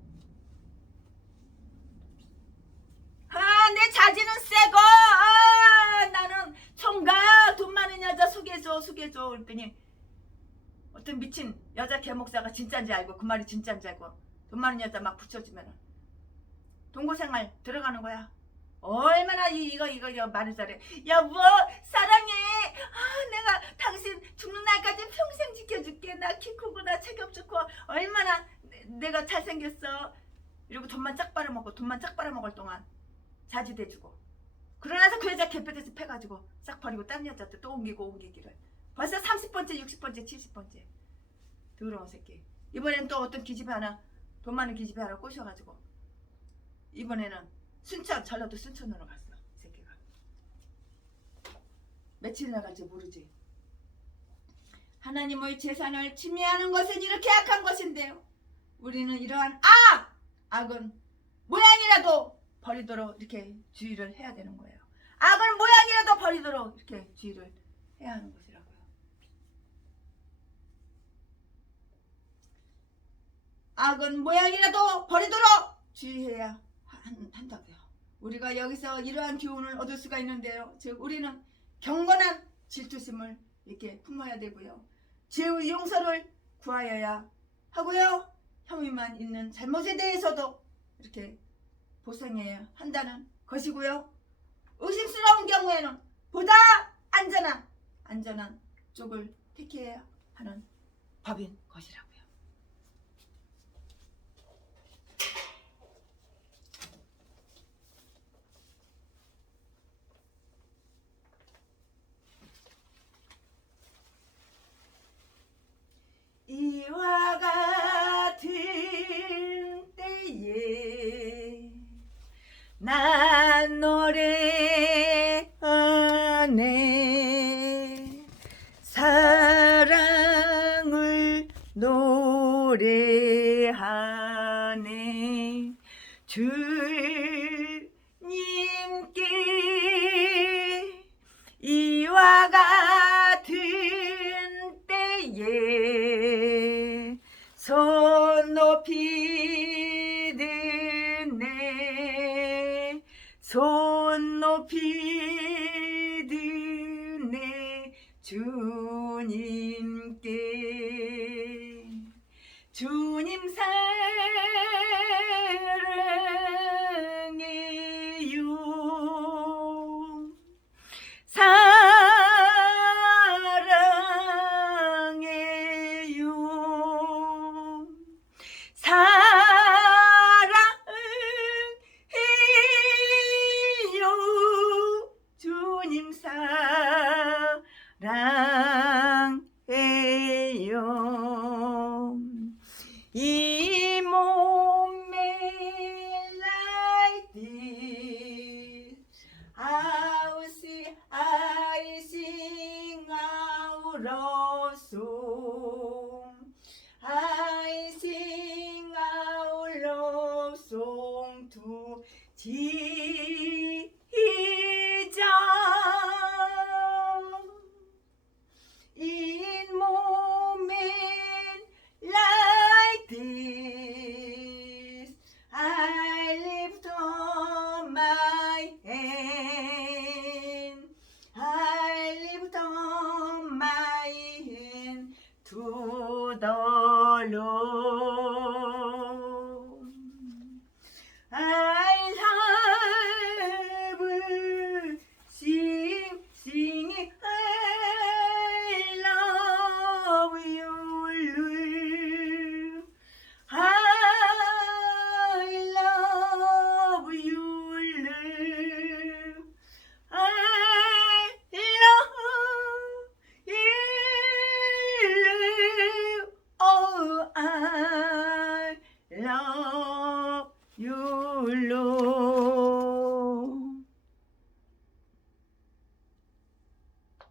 내 자지는 세고 나는 총각 돈 많은 여자 소개줘 그랬더니 어떤 미친 여자 개목사가 진짜인지 알고 그 말이 진짜인지 알고 돈 많은 여자 막 붙여주면 동거생활 들어가는 거야. 얼마나 이거 말을 잘해. 여보 사랑해. 내가 당신 죽는 날까지 평생 지켜줄게. 나 키 크고 나 체격 좋고 얼마나 내가 잘생겼어. 이러고 돈만 쫙 빨아먹을 동안 자지대주고 그러나서 그 여자 개패듯이 패가지고 싹 버리고 딴 여자한테 또 옮기기를 벌써 30번째 60번째 70번째 더러운 새끼. 이번엔 또 어떤 기집애 하나 돈 많은 기집애 하나 꼬셔가지고 이번에는 전라도 순천으로 갔어. 이 새끼가 며칠이나 갈지 모르지. 하나님의 재산을 침해하는 것은 이렇게 악한 것인데요. 우리는 이러한 악은 모양이라도 버리도록 이렇게 주의를 해야 되는 거예요. 악을 모양이라도 버리도록 이렇게 주의를 해야 하는 것이라고요. 악은 모양이라도 버리도록 주의해야 한다고요. 우리가 여기서 이러한 교훈을 얻을 수가 있는데요. 즉 우리는 경건한 질투심을 이렇게 품어야 되고요. 죄의 용서를 구하여야 하고요. 혐의만 있는 잘못에 대해서도 이렇게 보상해야 한다는 것이고요. 의심스러운 경우에는 보다 안전한 쪽을 택해야 하는 법인 것이라고요. 이와 같은 때에 난 노래하네 사랑을 노래하네 주님께 이와 같은 때에 손 높이 드네 손 높이 드네 주님께 주님 사랑해요 사랑해요 사랑해요 주님 사랑해요 이 몸매 like this I sing out of song I sing out of song to Jesus in moment like this I lift up my hand I lift up my hand to the Lord I love singing I love you Lord I love you Lord I love you Lord oh I love you Lord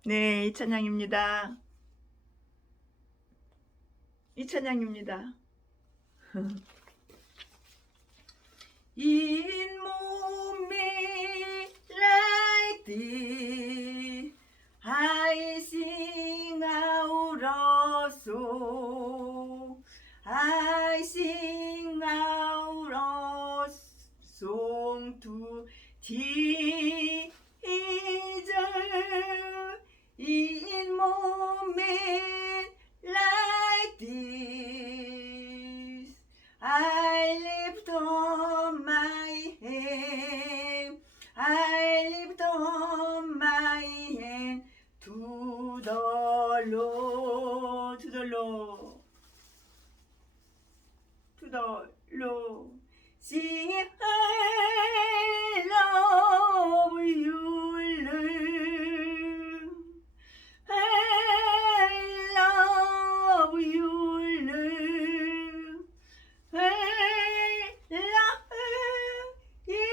네, 이찬양입니다. 이찬양입니다. In moment like this, I sing out of song. I sing out of song to Jesus. In moment like this, I lift up my hand. I lift up my hand to the Lord, to the Lord, to the Lord. Sing I love you, Lord. I love you, Lord. I love you,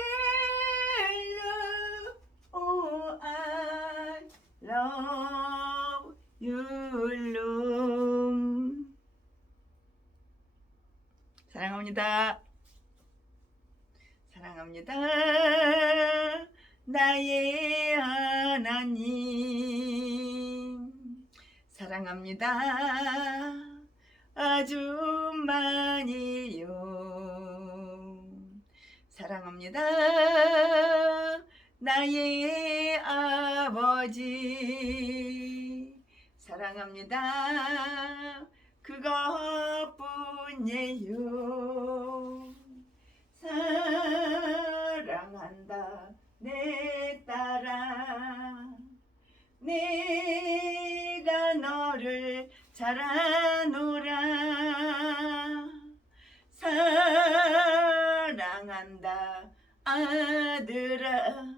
Lord. Oh, I love you, Lord. 사랑합니다. 사랑합니다. 나의 하나님. 사랑합니다. 아주 많이요. 사랑합니다. 나의 아버지. 사랑합니다. 그것뿐이에요. 사랑한다 내 딸아. 내가 너를 잘 아노라. 사랑한다 아들아.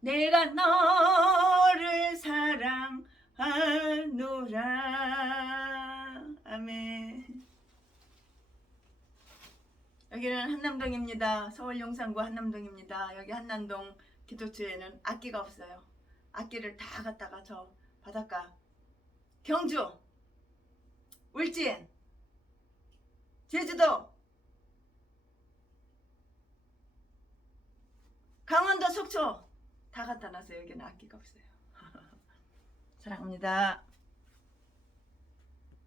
내가 너를 사랑하노라. 아멘. 여기는 한남동입니다. 서울 용산구 한남동입니다. 여기 한남동 기도처에는 악기가 없어요. 악기를 다 갖다가 저 바닷가 경주, 울진, 제주도, 강원도 속초 다 갖다 놨어요. 여기는 악기가 없어요. 사랑합니다.